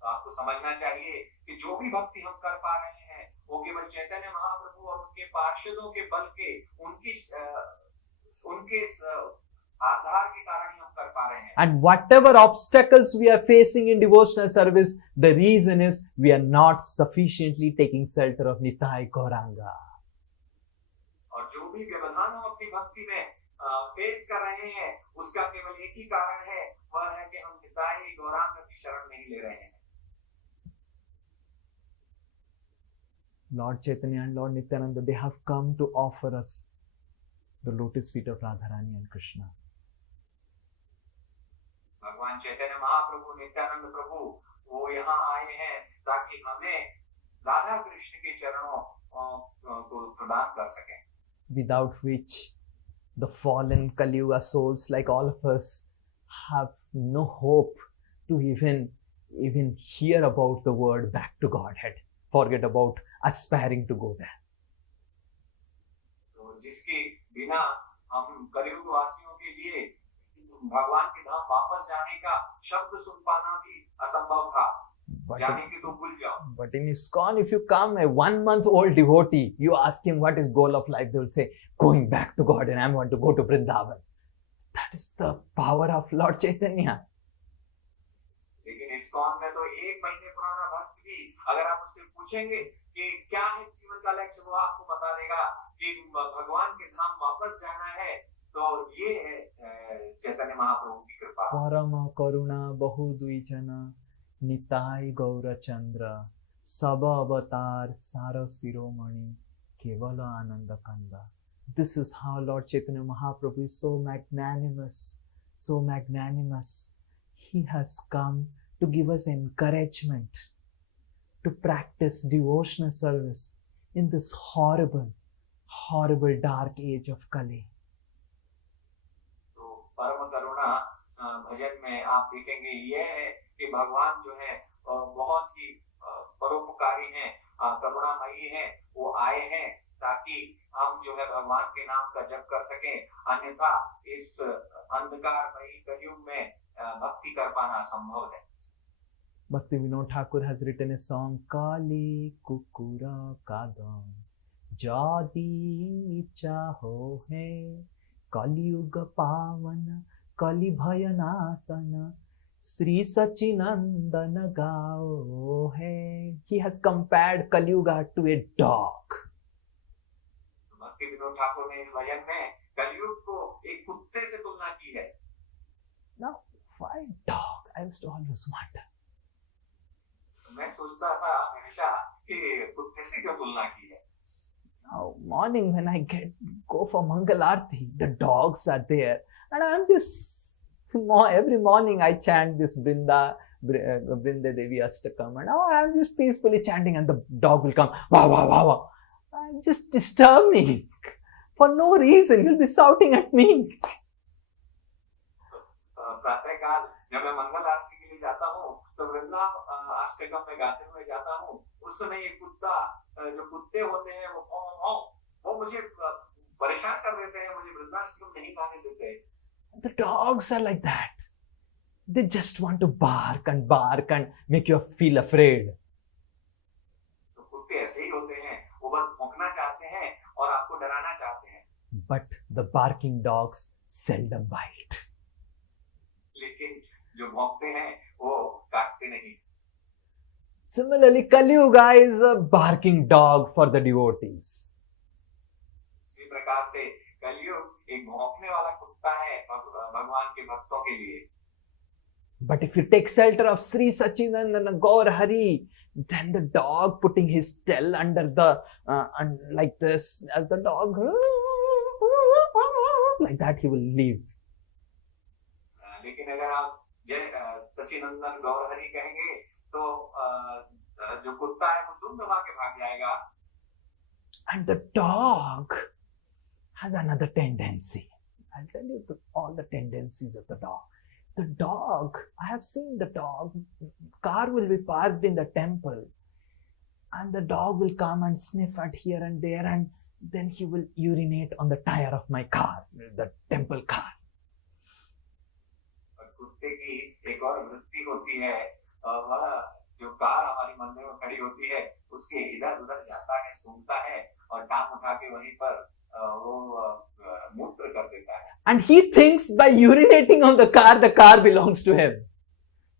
तो आपको समझना चाहिए कि जो भी भक्ति हम कर पा रहे हैं वो केवल चैतन्य महाप्रभु और उनके पार्षदों के बल के, उनके आधार के कारण ही हम कर पा रहे हैं। And whatever obstacles we are facing in devotional service, the reason is we are not sufficiently taking shelter of Nitai Gauranga. और जो भी व्यवधान हम अपनी भक्ति में फेस कर रहे हैं, उसका केवल एक ही कारण है, वह है कि हम निताई गौरांग की शरण नहीं ले रहे हैं। Lord Chaitanya and Lord Nityananda, they have come to offer us the lotus feet of Radharani and Krishna. भगवान चैतन्य महाप्रभु नित्यानंद प्रभु वो यहाँ आए हैं ताकि हमें राधा कृष्ण के चरणों को प्रदान कर सकें, Without which the fallen Kali Yuga souls like all of us have no hope to even hear about the word back to Godhead. Forget about aspiring to go there. तो जिसके बिना हम कलियुग वासियों के लिए भगवान के धाम वापस जाने का शब्द सुन पाना भी असंभव था। जाने के तो भूल जाओ। But in ISKCON, if you come a 1 month old devotee, you ask him what is goal of life, they will say, going back to God, and I want to go to Vrindavan. That is the power of Lord Chaitanya. लेकिन ISKCON में तो 1 महीने पुराना भक्त भी अगर आप उससे पूछेंगे कि क्या है जीवन का लक्ष्य, वो आपको बता देगा कि भगवान के धाम वापस जाना है। तो ये है चैतन्य महाप्रभु की कृपा। परम करुणा बहु द्विजना निताई गौरचंद्र सब अवतार सार शिरोमणि केवल आनंद कंदा. This is how Lord Chaitanya Mahaprabhu is so magnanimous, so magnanimous. He has come to give us encouragement to practice devotional service in this horrible, horrible dark age of Kali. तो परम करुणा भजन में आप देखेंगे ये है कि भगवान जो है बहुत ही परोपकारी हैं, करुणामयी हैं। वो आए हैं ताकि हम जो है भगवान के नाम का जप कर सकें, अन्यथा इस अंधकारमयी कलयुग में भक्ति कर पाना असंभव है। Bhakti Vinod Thakur has written a song, Kali Kukura Kadam Jadi Chaho Hai Kali Yuga Pavana Kali Bhayanasana Sri Sachinandana Gao Hai. He has compared Kali Yuga to a dog. भक्ति विनोद ठाकुर ने इस भजन में कलयुग को एक कुत्ते से तुलना की है। Now, why dog? I used to always wonder. मैं सोचता था हमेशा कि कुत्ते से क्यों तुलना की है। Now, morning when I go for Mangal Aarti, the dogs are there, and I'm just every morning I chant this Brinda Devi Ashtakam, and I'm just peacefully chanting, and the dog will come, wow, wow, wow, wow, and just disturb me for no reason. He'll be shouting at me. प्रातःकाल जब मैं मंगल आरती के लिए जाता हूँ तो वृंदा अष्टकम में गाते हुए जाता हूँ, उस समय ये कुत्ता जो कुत्ते होते हैं वो मुझे परेशान कर देते हैं, मुझे वृंदाष्टकम नहीं गाने देते। The dogs are like that. They just want to bark and make you feel afraid. तो कुत्ते ऐसे ही होते हैं, वो बस भौंकना चाहते हैं और आपको डराना चाहते हैं। But the barking dogs seldom bite. लेकिन जो भौंकते हैं वो काटते नहीं। Similarly, Kali Yuga is a barking dog for the devotees. इसी प्रकार से कलयुग एक भौंकने वाला कुत्ता है भगवान के भक्तों के लिए। But if you take shelter of Sri Sachinandana Gaur Hari, then the dog putting his tail under the like this, as the dog like that, he will leave. लेकिन अगर आप जय सचिनंदन गौर हरि कहेंगे तो जो कुत्ता है वो दुम दबा के भाग जाएगा। And the dog has another tendency. I'll tell you all the tendencies of the dog. The dog, I have seen the dog, car will be parked in the temple and the dog will come and sniff at here and there, and then he will urinate on the tire of my car, the temple car. कुत्ते की एक और वृत्ति होती है, वह जो car हमारी मंदिर में खड़ी होती है उसके इधर उधर जाता है, सूंघता है और टांग उठा के वहीं पर वो मूत्र कर देता है। And he thinks by urinating on the car belongs to him.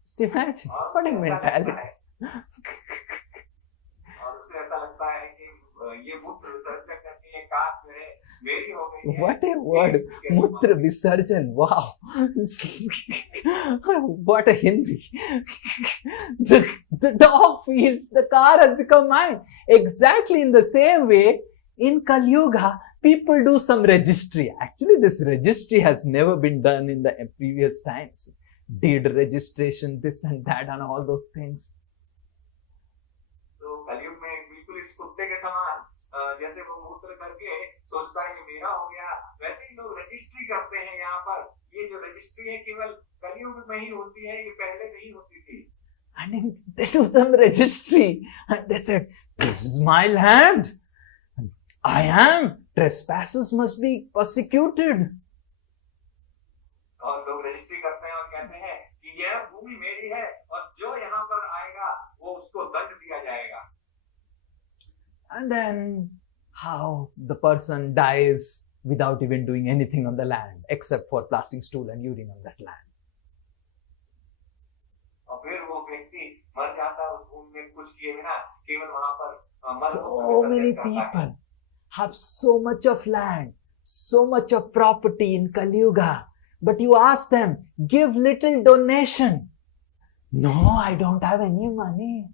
Just imagine, और what a उसे ऐसा लगता mentality. है और उसे ऐसा लगता है कि ये मूत्र विसर्जन करके ये कार जो है मेरी हो गई है। What a ये word, इसकी कैसे Mutra मान Visarjan, wow. What a Hindi. The dog feels the car has become mine. Exactly in the same way, in Kali Yuga, people do some registry. Actually, this registry has never been done in the previous times. Deed registration, this and that, and all those things. तो कलयुग में बिल्कुल इस कुत्ते के समान जैसे वो मूत्र करके सोचता है ये मेरा हो गया, वैसे ही लोग रजिस्ट्री करते हैं यहाँ पर। ये जो रजिस्ट्री है केवल कलयुग में ही होती है, ये पहले नहीं होती थी। And they do some registry, and they said, "This is my land. I am. Trespassers must be persecuted." और लोग रजिस्ट्री करते हैं और कहते हैं कि यह भूमि मेरी है और जो यहाँ पर आएगा वो उसको दंड दिया जाएगा। And then how the person dies without even doing anything on the land except for passing stool and urine on that land. और फिर वो व्यक्ति मर जाता है उस भूमि में कुछ किए बिना, केवल वहां पर मल मूत्र So विसर्जन many करता है। people have so much of land, so much of property in Kali Yuga, but you ask them, give little donation. No, I don't have any money.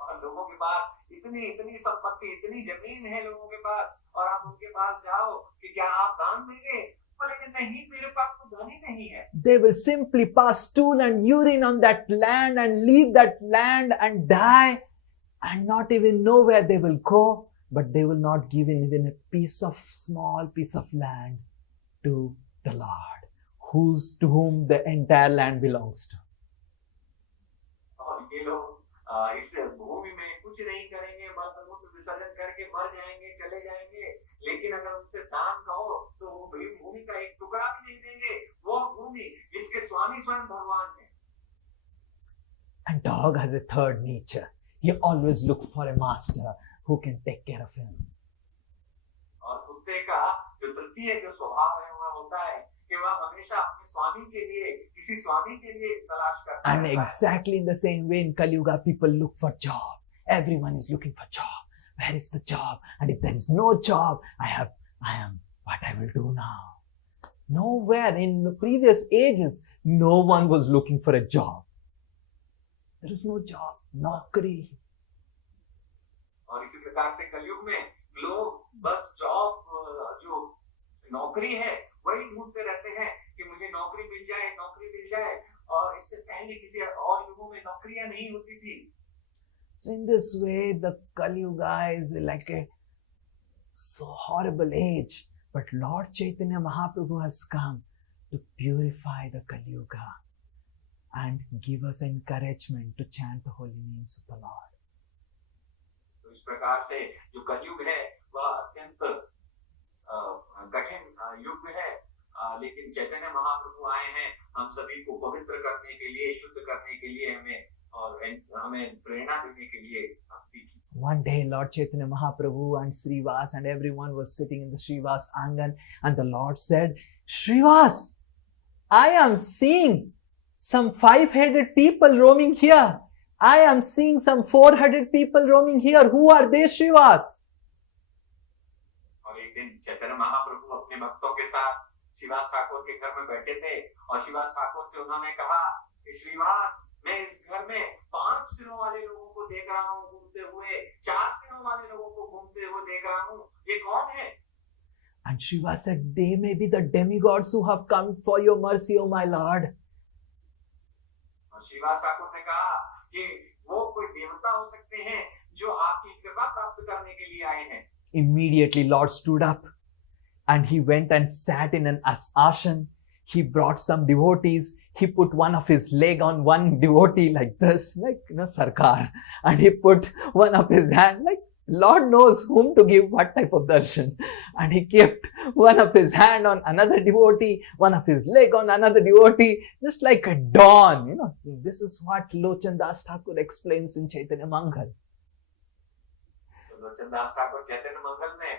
और लोगों के पास इतनी संपत्ति, इतनी जमीन है लोगों के पास, और आप उनके पास जाओ कि क्या आप दान देंगे, बोलेंगे नहीं मेरे पास तो धन ही नहीं है। They will simply pass stool and urine on that land and leave that land and die and not even know where they will go, but they will not give even a small piece of land to the Lord, to whom the entire land belongs to. और ये लोग इस भूमि में कुछ नहीं करेंगे, मल मूत्र विसर्जन करके मर जाएंगे, चले जाएंगे, लेकिन अगर उनसे दान कहो तो वो भूमि का एक टुकड़ा भी नहीं देंगे, वो भूमि जिसके स्वामी स्वयं भगवान है। And dog has a third nature. He always looks for a master who can take care of him. और कुत्ते का जो तृतीय जो स्वभाव है वह होता है कि वह हमेशा अपने स्वामी के लिए, किसी स्वामी के लिए तलाश करता And रहता है। exactly in the same way in Kali Yuga, people look for job. Everyone is looking for job. Where is the job? And if there is no job, I am what I will do now. Nowhere in the previous ages, no one was looking for a job. There is no job, नौकरी. और इसी प्रकार से कलयुग में लोग बस job जो नौकरी है वही ढूंढते रहते हैं कि मुझे नौकरी मिल जाए, और इससे पहले किसी और युगों में नौकरियां नहीं होती थी। So in this way, the Kali Yuga is like a so horrible age. But Lord Chaitanya Mahaprabhu has come to purify the Kali Yuga and give us encouragement to chant the holy names of the Lord. तो इस प्रकार से जो कलयुग है वह अत्यंत कठिन युग है, लेकिन चैतन्य महाप्रभु आए हैं हम सभी को पवित्र करने के लिए, शुद्ध करने के लिए, हमें प्रेरणा देने के लिए भक्ति की। One day, Lord Chaitanya Mahaprabhu and Srivas and everyone was sitting in the Srivas Angan, and the Lord said, Srivas, I am seeing some 5-headed people roaming here. I am seeing some 400 people roaming here. Who are they, Srivas? और एक दिन चैतन्य महाप्रभु अपने भक्तों के साथ श्रीवास ठाकुर के घर में बैठे थे, और श्रीवास ठाकुर से उन्होंने कहा कि श्रीवास, मैं इस घर में 5 सिरों वाले लोगों को देख रहा हूँ घूमते हुए, 4 सिरों वाले लोगों को घूमते हुए देख रहा हूँ, ये कौन है? And Shiva said, they may be the demigods who have come for your mercy, O my Lord. और श्रीवास ठाकुर ने कहा कि वो कोई देवता हो सकते हैं जो आपकी कृपा प्राप्त करने के लिए आए हैं। Immediately Lord stood up and he went and sat in an ashan. He brought some devotees. He put one of his leg on one devotee like this, like Sarkar, and he put one of his hand, like Lord knows whom to give what type of darshan. And he kept one of his hand on another devotee, one of his leg on another devotee, just like a dawn. This is what Lochan Das Thakur explains in Chaitanya Mangal. Lochan Das Thakur चैतन्य मंगल में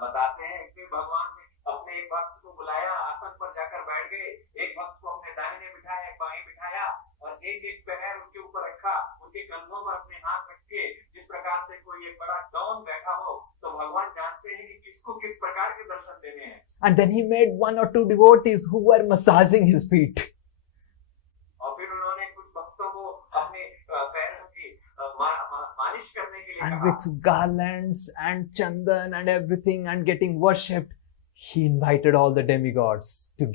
बताते हैं कि भगवान ने अपने एक भक्त को बुलाया, आसन पर जाकर बैठ गए, एक भक्त को अपने दाहिने बिठाया, एक बाएं बिठाया और एक एक पैर उनके ऊपर रखा, उनके कंधों पर अपने हाथ रख के, जिस प्रकार से कोई एक बड़ा डॉन बैठा हो, तो भगवान जानते हैं कि किसको किस प्रकार के दर्शन देने हैं। And then he made 1 or 2 devotees who were massaging his feet. और फिर उन्होंने कुछ भक्तों को अपने पैरों की मालिश करने के लिए And कहा। with garlands and chandan and everything and getting worshipped, he invited all the demigods to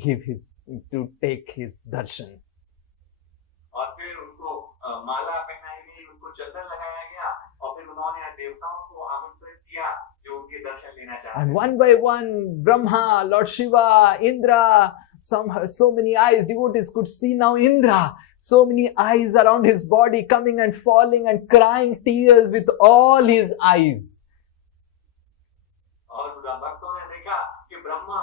take his darshan. और फिर उनको माला पहनाई गई, उनको चंदन लगाया गया और फिर उन्होंने देवताओं को आमंत्रित किया जो उनके दर्शन लेना चाहते And हैं। one by one, Brahma, Lord Shiva, Indra, so many eyes, devotees could see now Indra, so many eyes around his body coming and falling and crying tears with all his eyes. और भक्तों ने देखा कि ब्रह्मा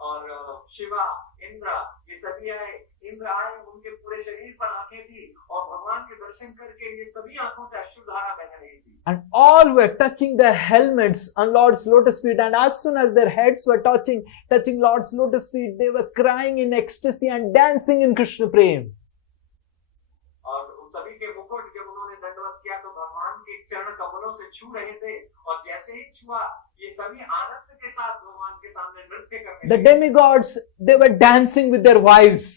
और शिवा, इंद्र, ये सभी आए, इंद्र आए, उनके पूरे शरीर पर आंखें थी और भगवान के दर्शन करके ये सभी आंखों से अश्रुधारा बह रही थी। And all were touching their helmets on Lord's lotus feet, and as soon as their heads were touching Lord's lotus feet, they were crying in ecstasy and dancing in Krishna Prem. और उन सभी के मुकुट जब उन्होंने दंडवत किया तो भगवान के चरण कमलों से छू रहे थे और जैसे ही छुआ ये सभी आनंद के साथ भगवान के सामने नृत्य करने The लगे। demigods, they were dancing with their wives,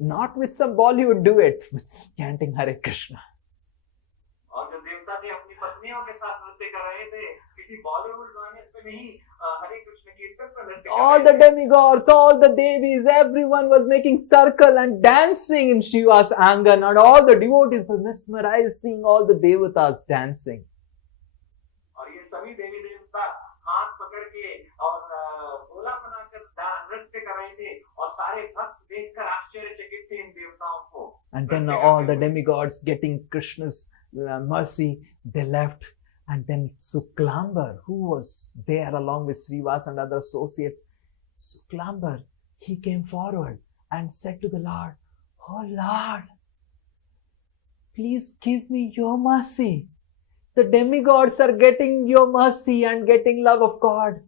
not with some Bollywood duet, with chanting Hare Krishna. और जो देवता थे अपनी पत्नियों के साथ नृत्य कर रहे थे, किसी बॉलीवुड गाने पे नहीं, हरे कृष्ण कीर्तन पर नृत्य कर All रहे the थे। demigods, all the devis, everyone was making circle and dancing in Shiva's angan, and all the devotees were mesmerized seeing all the devatas dancing. और ये सभी देवी देवता हाथ पकड़ के और गोला बनाकर नृत्य कर रहे थे और सारे भक्त देखकर आश्चर्यचकित थे इन देवताओं को। And then नृत्य all करते the हुए। demigods getting Krishna's mercy, they left. And then Suklambar, who was there along with Srivas and other associates, Suklambar, he came forward and said to the Lord, "Oh Lord, please give me your mercy. The demigods are getting your mercy and getting love of God.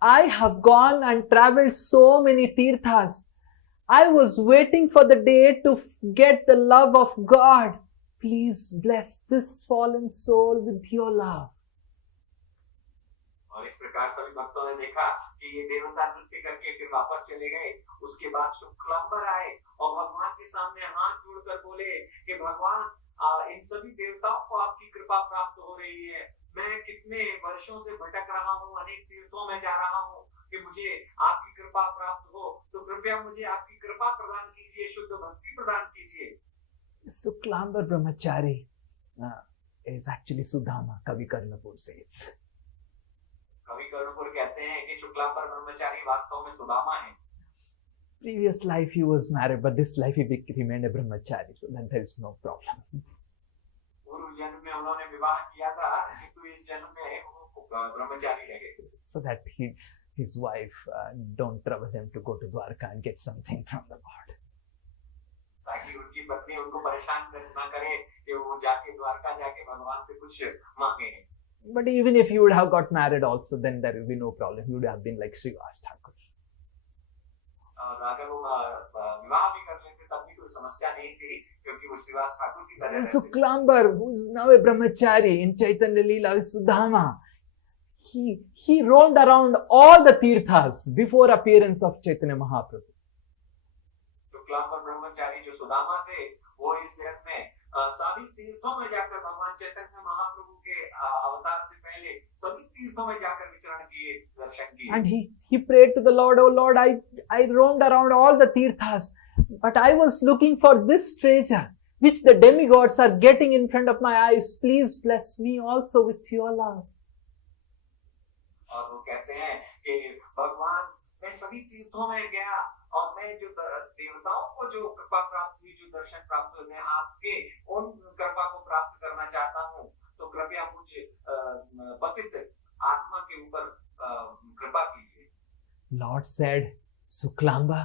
I have gone and traveled so many tirthas. I was waiting for the day to get the love of God. Please bless this fallen soul with your love." और इस प्रकार सभी भक्तों ने देखा कि ये देवता नृत्य करके फिर वापस चले गए। उसके बाद शुक्लांबर आए और भगवान के सामने हाथ जोड़कर बोले कि भगवान, इन सभी देवताओं को आपकी कृपा प्राप्त हो रही है। मैं कितने वर्षों से भटक रहा हूँ, अनेक तीर्थों में जा रहा हूँ कि मुझे आपकी कृपा प्राप्त हो, तो कृपया मुझे आपकी कृपा प्रदान कीजिए, शुद्ध भक्ति प्रदान कीजिए। Suklambar Brahmachari is actually Sudama, Kavi Karnapur says. कवि कर्णपुर कहते हैं कि शुक्लांबर ब्रह्मचारी वास्तव में सुदामा है। Previous life he was married, but this life he remained a brahmachari, so then there is no problem. पूर्व जन्म में उन्होंने विवाह किया था, किंतु इस जन्म में वो ब्रह्मचारी रह गए। So that his wife don't trouble him to go to Dwarka and get something from the Lord. ताकि उनकी पत्नी उनको परेशान ना करे कि वो जाके द्वारका जाके भगवान से कुछ मांगे। But even if you would have got married also, then there will be no problem. You would have been like Srivas Thakur. और अगर वो विवाह भी कर लेते तब भी कोई समस्या नहीं थी, क्योंकि वो श्रीवास ठाकुर की तरह रहते थे। Suklambar, who is now a brahmachari in Chaitanya Leela with Sudama, he roamed around all the tirthas before appearance of Chaitanya Mahaprabhu. Shuklambar ब्रह्मचारी जो सुदामा थे, वो इस जन्म में सभी तीर्थों में जाकर भगवान चैतन्य महाप्रभु के अवतार से पहले सभी तीर्थों में जाकर विचरण किए, दर्शन किए। And he prayed to the Lord, "Oh Lord, I roamed around all the tirthas, but I was looking for this treasure which the demigods are getting in front of my eyes. Please bless me also with your love." और वो कहते हैं कि भगवान, मैं सभी तीर्थों में गया और मैं जो देवताओं को जो कृपा प्राप्त हुई, जो दर्शन प्राप्त हुए, मैं आपके उन कृपा को प्राप्त करना चाहता हूँ, तो कृपया मुझे पतित आत्मा के ऊपर कृपा कीजिए। Lord said, "Suklamba,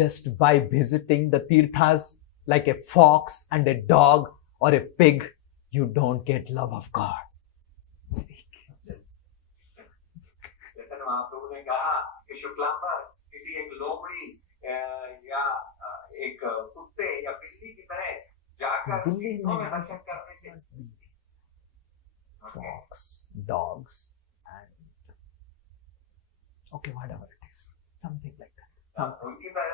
just by visiting the tirthas like a fox and a dog or a pig, you don't get love of God." Chaitanya Mahaprabhu ने कहा कि शुक्लांबर किसी एक लोमड़ी या एक कुत्ते या बिल्ली की तरह जाकर बिल्ली तीर्थों में नहीं, दर्शन करने से fox, dogs, and okay, whatever it is, something like that. उनकी तरह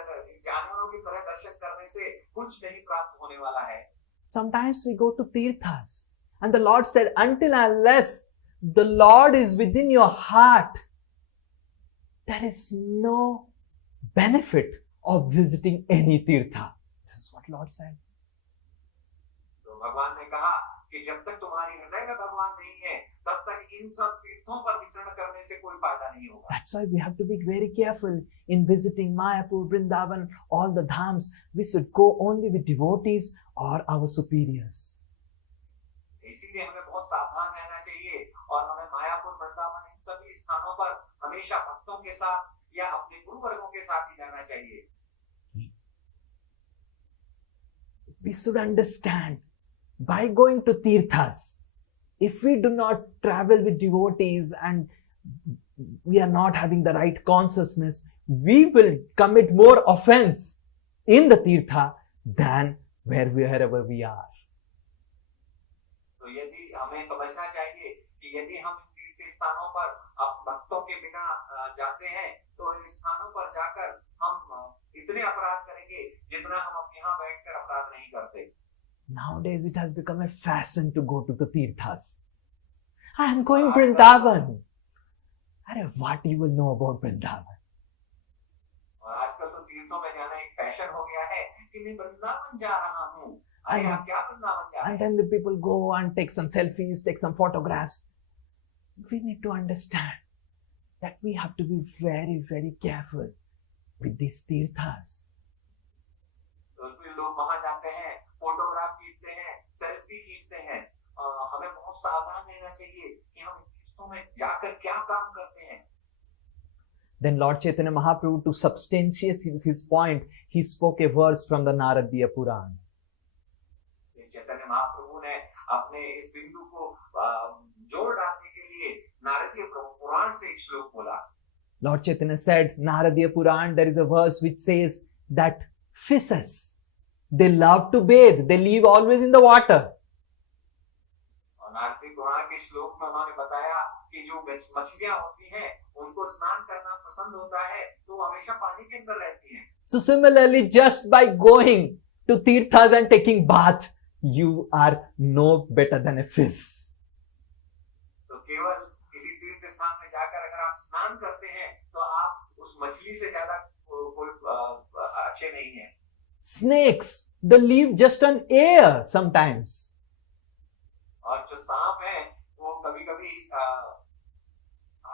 जानवरों की तरह दर्शन करने से कुछ नहीं प्राप्त होने वाला है. Sometimes we go to tirthas, and the Lord said, until unless the Lord is within your heart, there is no benefit of visiting any tirtha. This is what Lord said. तो भगवान ने कहा कि जब तक तुम्हारी हृदय में भगवान नहीं है तब तक इन सब तीर्थों पर विचरण करने से कोई फायदा नहीं होगा. That's why we have to be very careful in visiting Mayapur, Vrindavan, all the dhams. We should go only with devotees or our superiors. इसीलिए हमें बहुत सावधान रहना चाहिए और हमें मायापुर, वृंदावन इन सभी स्थानों पर हमेशा भक्तों के साथ या अपने गुरु वर्गों के साथ ही जाना चाहिए. We should understand, by going to tirthas, if we do not travel with devotees and we are not having the right consciousness, we will commit more offense in the tirtha than wherever we are. तो यदि हमें समझना चाहिए कि यदि हम तीर्थ स्थानों पर भक्तों के बिना जाते हैं तो इन स्थानों पर जाकर हम इतने अपराध करेंगे जितना हम यहाँ बैठकर अपराध नहीं करते. Nowadays it has become a fashion to go to the tirthas. I am going Vrindavan. Arey, what you will know about Vrindavan? और आजकल तो तीर्थों में जाना एक फैशन हो गया है कि मैं वृंदावन जा रहा हूँ. अरे आप क्या वृंदावन जा रहे And हैं? then the people go and take some selfies, take some photographs. We need to understand that we have to be very, very careful with these tirthas. तो फिर लोग वहां जाते हैं, फोटोग्राफ खींचते हैं, सेल्फी खींचते हैं. हमें बहुत सावधान रहना चाहिए कि हम तीर्थों में जाकर क्या काम करते हैं. Then Lord Chaitanya Mahaprabhu, to substantiate his point, he spoke a verse from the Naradiya Puran. Chaitanya Mahaprabhu ने अपने इस बिंदु को जोड़ डालने के लिए नारदीय पुराण से एक श्लोक बोला. Lord Chaitanya said, Naradiya Puran, there is a verse which says that fishes, they love to bathe, they live always in the water. और नारदीय पुराण के श्लोक में उन्होंने बताया कि जो मछलियां होती हैं उनको स्नान करना पसंद होता है तो हमेशा पानी के अंदर रहती हैं. So similarly, just by going to tirthas and taking bath, you are no better than a fish. तो केवल किसी तीर्थ स्थान में जाकर अगर आप स्नान करते हैं तो आप उस मछली से ज्यादा कोई अच्छे नहीं हैं. Snakes, they live just on air sometimes. और जो सांप हैं वो कभी कभी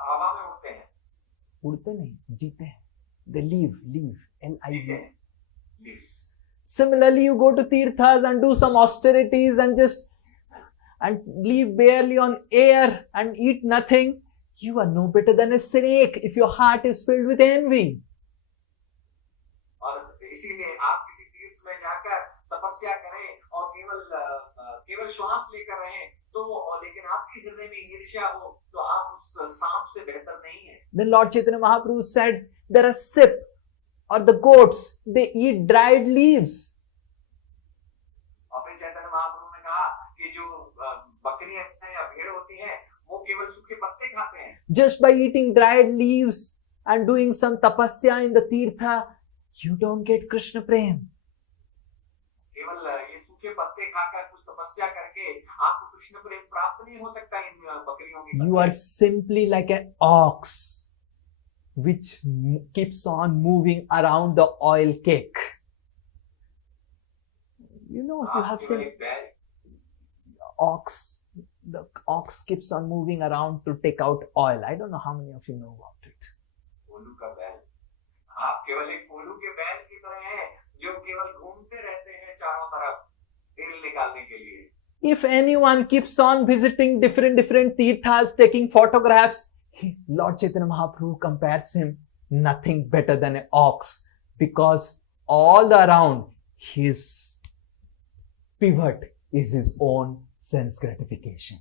हवा में उड़ते हैं. उड़ते नहीं, जीते हैं. They live, जीते L-I-V. हैं. Leaves. Similarly, you go to tirthas and do some austerities and just and live barely on air and eat nothing. You are no better than a snake if your heart is filled with envy. और इसीलिए आप किसी तीर्थ में जाकर तपस्या करें और केवल श्वास लेकर रहें तो लेकिन आपके हृदय में ईर्ष्या हो तो आप उस सांप से बेहतर नहीं हैं. Then Lord Chaitanya Mahaprabhu said, there are sheep or the goats, they eat dried leaves. और फिर चैतन्य महाप्रभु ने कहा कि जो बकरियां या भेड़ होती हैं वो केवल सूखे पत्ते खाते हैं. Just by eating dried leaves and doing some tapasya in the tirtha, you don't get Krishna Prem. केवल ये सूखे पत्ते खाकर कुछ तपस्या करके आपको कृष्ण प्रेम प्राप्त नहीं हो सकता इन बकरियों की. You are simply like an ox which keeps on moving around the oil cake. You know, you have seen ox. The ox keeps on moving around to take out oil. I don't know how many of you know about it. कोलू का बैल. आप केवल एक कोलू के बैल की तरह हैं जो केवल घूमते रहते हैं चारों तरफ तेल निकालने के लिए. If anyone keeps on visiting different tirthas, taking photographs, Lord Chaitanya Mahaprabhu compares him nothing better than an ox, because all around his pivot is his own sense gratification.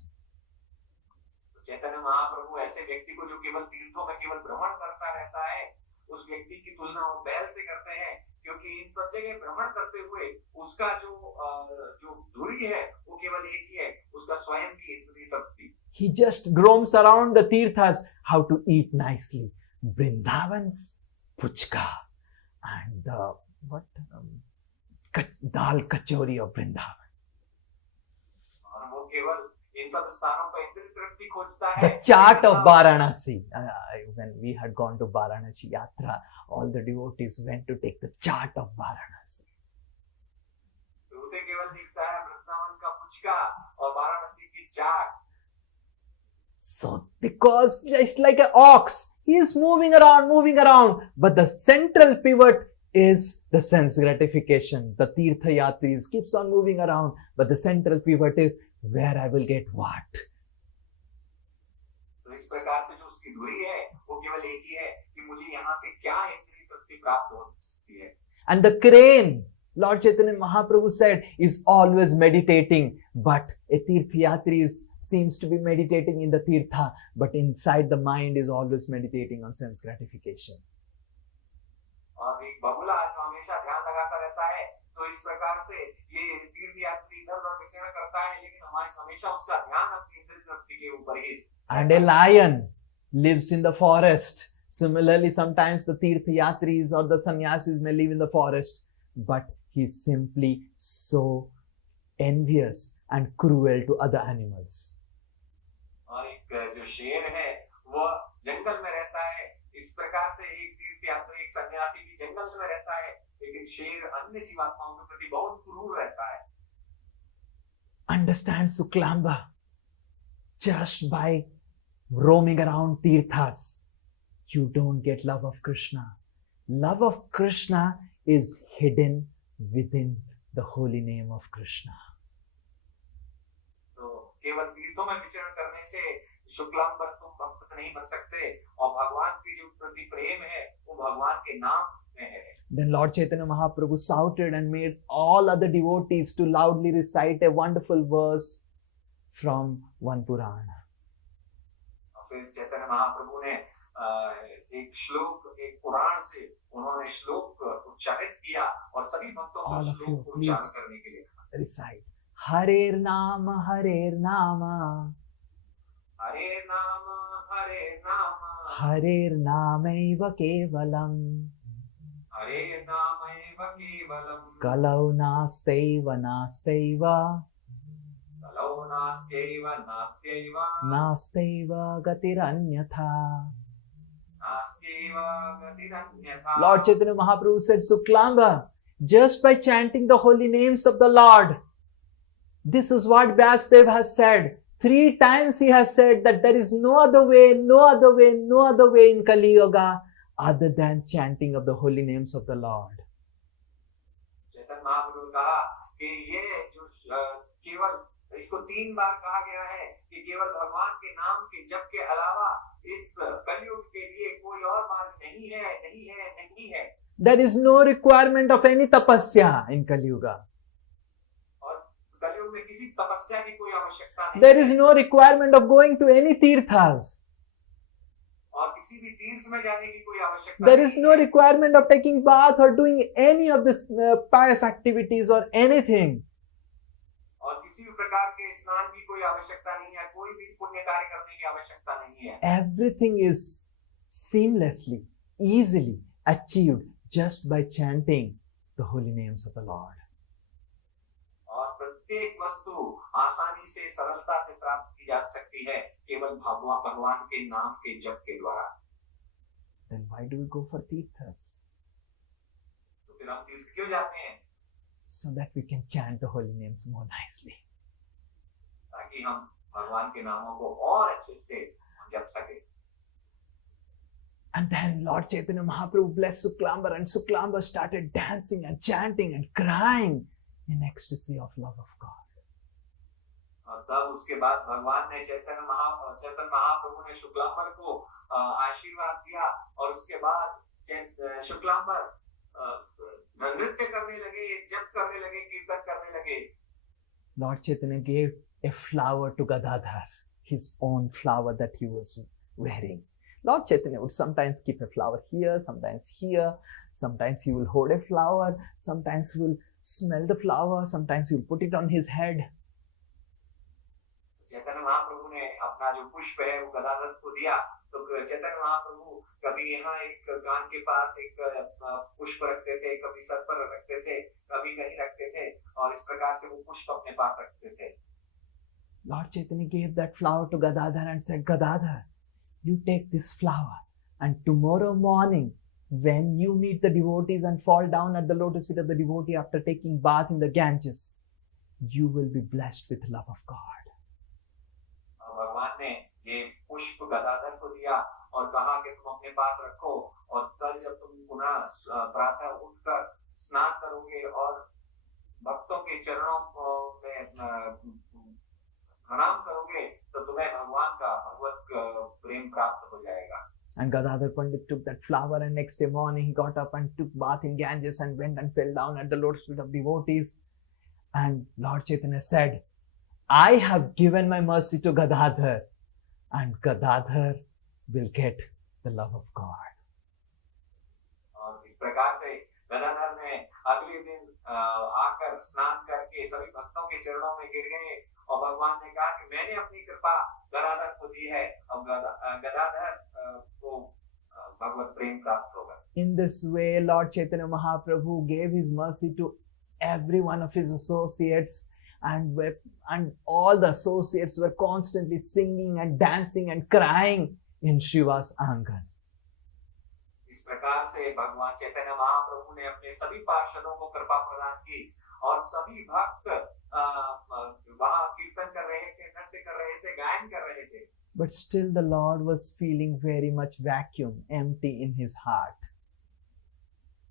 Chaitanya Mahaprabhu ऐसे व्यक्ति को जो केवल तीर्थों में केवल भ्रमण करता रहता है, उस व्यक्ति की तुलना वो बैल से करते हैं, क्योंकि इन सब जगह भ्रमण करते हुए उसका जो धुरी है वो केवल एक ही है, उसका स्वयं की इंद्रिय तृप्ति। He just roams around the tirthas, how to eat nicely. Vrindavan's puchka and the dal kachori of Vrindavan. और वो केवल इन सब स्थानों पर इंद्रिय तृप्ति खोजता है। The chaat of Varanasi. When we had gone to Varanasi Yatra, all the devotees went to take the chaat of Varanasi. तो उसे केवल दिखता है वृंदावन का पुचका और वाराणसी की चाट। So, because just like an ox, he is moving around, but the central pivot is the sense gratification. The Tirtha Yatris keeps on moving around, but the central pivot is where I will get what. तो इस प्रकार से जो उसकी धुरी है वो केवल एक ही है कि मुझे यहाँ से क्या इंद्रिय तृप्ति प्राप्त हो सकती है। And the crane, Lord Chaitanya Mahaprabhu said, is always meditating, but a Tirtha Yatri seems to be meditating in the Tirtha, but inside the mind is always meditating on sense gratification. और एक बगुला जो हमेशा ध्यान लगाता रहता है, तो इस प्रकार से ये तीर्थ यात्री इधर-उधर विचरण करता है, लेकिन हमेशा उसका ध्यान अपनी इंद्रिय तृप्ति के ऊपर ही। And a lion lives in the forest. Similarly, sometimes the Tirtha Yatris or the sannyasis may live in the forest, but he's simply so envious and cruel to other animals. और एक जो शेर है वो जंगल में रहता है, इस प्रकार से एक तीर्थ यात्री एक सन्यासी भी जंगल में रहता है, लेकिन शेर अन्य जीवात्माओं के प्रति बहुत क्रूर रहता है। Understand Suklamba, just by roaming around tirthas, you don't get love of Krishna. Love of Krishna is hidden within the holy name of Krishna. तो केवल तीर्थों में विचरण करने से शुक्लांबर तुम भक्त नहीं बन सकते, और भगवान की जो प्रति प्रेम है वो भगवान के नाम में है। Then Lord Chaitanya Mahaprabhu shouted and made all other devotees to loudly recite a wonderful verse from one Purana. और फिर चैतन्य महाप्रभु ने एक श्लोक, एक पुराण से उन्होंने श्लोक उच्चारित किया और सभी भक्तों All से of you, श्लोक को please उच्चारण करने के लिए कहा। recite. Harer Nama, Harer Nama, हरे नाम हरे नाम, Harer Namaiva Kevalam, हरे नाम एव केवलम, Kalau Nastaiva Nastaiva, कलौ नास्त्यैव नास्त्यैव, Nastaiva Gatiranyatha. नास्त्यैव गतिरन्यथा। Lord Chaitanya Mahaprabhu said, Suklamba, just by chanting the holy names of the Lord, this is what Vyasadeva has said. 3 times he has said that there is no other way in Kali Yuga other than chanting of the holy names of the Lord. Chaitanya Mahaprabhu ने कहा कि ये जो केवल इसको 3 बार कहा गया है कि केवल भगवान के नाम के जप के अलावा इस कलयुग के लिए कोई और मार्ग नहीं है। There is no requirement of any tapasya in Kali Yuga. और कलयुग में किसी तपस्या की कोई आवश्यकता नहीं There है। is no requirement of going to any tirthas. और किसी भी तीर्थ में जाने की कोई आवश्यकता There नहीं is no है। requirement of taking bath or doing any of this pious activities or anything. और किसी भी प्रकार के स्नान की कोई आवश्यकता नहीं है, कोई भी पुण्य कार्य करने की आवश्यकता नहीं है। Everything is seamlessly, easily achieved just by chanting the holy names of the Lord. और प्रत्येक वस्तु आसानी से सरलता से प्राप्त की जा सकती है केवल भगवान के नाम के जप के द्वारा। Then why do we go for tirthas? तो फिर हम तीर्थ क्यों जाते हैं? So that we can chant the holy names more nicely. ताकि हम भगवान के नामों को और अच्छे से जप सके। And then Lord Chaitanya Mahaprabhu blessed Suklamba, and Suklamba started dancing and chanting and crying in ecstasy of love of God. और तब उसके बाद भगवान ने चैतन्य महाप्रभु ने शुक्लांबर को आशीर्वाद दिया, और उसके बाद शुक्लांबर नृत्य करने लगे, जप करने लगे, कीर्तन करने लगे। Lord Chaitanya gave a flower to Gadadhar, his own flower that he was wearing. Lord Chaitanya would sometimes keep a flower here, sometimes he will hold a flower, sometimes he will smell the flower, sometimes he will put it on his head. Chaitanya Mahaprabhu ने अपना जो पुष्प है वो गदाधर को दिया, तो चैतन्य महाप्रभु कभी यहाँ एक कान के पास एक पुष्प रखते थे, कभी सर पर रखते थे, कभी कहीं रखते थे, और इस प्रकार से वो पुष्प अपने पास रखते थे. Lord Chaitanya gave that flower to Gadadhar and said, Gadadhar, you take this flower, and tomorrow morning when you meet the devotees and fall down at the lotus feet of the devotee after taking bath in the Ganges, you will be blessed with love of God. भगवान ने ये पुष्प गदाधर को दिया और कहा कि तुम अपने पास रखो, और कल जब तुम पुनः प्रातः उठकर स्नान करोगे और भक्तों के चरणों में प्रणाम करोगे, तो तुम्हें भगवान का भगवत प्रेम प्राप्त हो जाएगा. And Gadadhar Pandit took that flower, and next day morning he got up and took bath in Ganges and went and fell down at the lotus feet of devotees. And Lord Chaitanya said, I have given my mercy to Gadadhar, and Gadadhar will get the love of God. और इस प्रकार से गदाधर ने अगले दिन आकर स्नान करके सभी भक्तों के चरणों में गिर गए, और भगवान ने कहा कि मैंने अपनी कृपा गदाधर को दी है, और गदाधर को भगवत प्रेम प्राप्त होगा. In this way, Lord Chaitanya Mahaprabhu gave his mercy to every one of his associates, and all the associates were constantly singing and dancing and crying in Shiva's angan. इस प्रकार से भगवान चैतन्य महाप्रभु ने अपने सभी पार्षदों को कृपा प्रदान की, और सभी भक्त वहां कीर्तन कर रहे थे, नृत्य कर रहे थे, गायन कर रहे थे. But still the Lord was feeling very much vacuum, empty in his heart.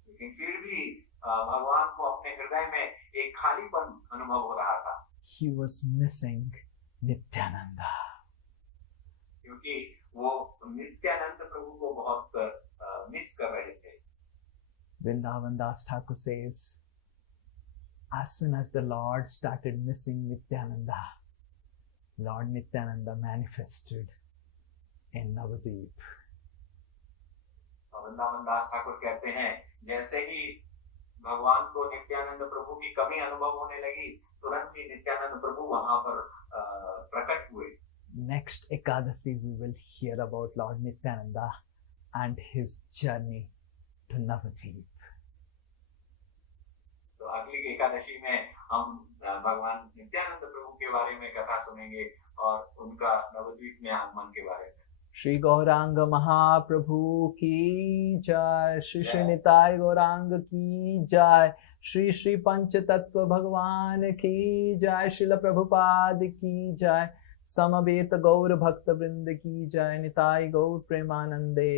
लेकिन फिर भी भगवान को अपने हृदय में एक खालीपन अनुभव हो रहा था. He was missing Nityananda. क्योंकि वो नित्यानंद प्रभु को बहुत मिस कर रहे थे. Vrindavan Das Thakur says, as soon as the Lord started missing Nityananda, Lord Nityananda manifested in Navadvip. Vrindavan दास ठाकुर कहते हैं, जैसे ही भगवान को नित्यानंद प्रभु की कमी अनुभव होने लगी, तुरंत ही नित्यानंद प्रभु वहां पर प्रकट हुए. Next Ekadasi we will hear about Lord Nityananda and his journey to Navadvip. तो अगली एकादशी में हम भगवान नित्यानंद प्रभु के बारे में कथा सुनेंगे और उनका नवद्वीप में आगमन के बारे में. श्री गौरांग महाप्रभु की जय, श्री श्री निताय गौरांग की जय, श्री श्री पंच तत्व भगवान की जय, श्रील प्रभुपाद की जय, समवेत गौर भक्त वृंद की जय, निताय गौर प्रेमानंदे.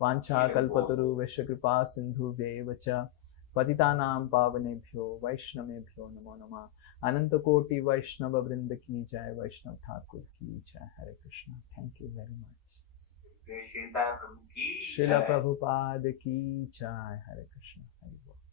वांछा कल्पतरु वैश्य कृपा सिंधु वेव च पतितानां पावनेभ्यो वैष्णवेभ्यो नमो नमः. अनंत कोटि वैष्णव वृंद की जय, वैष्णव ठाकुर की जय. Hare Krishna. Thank you very much. Srila Prabhupada Srila Prabhupada की जय. हरे कृष्णा. हरे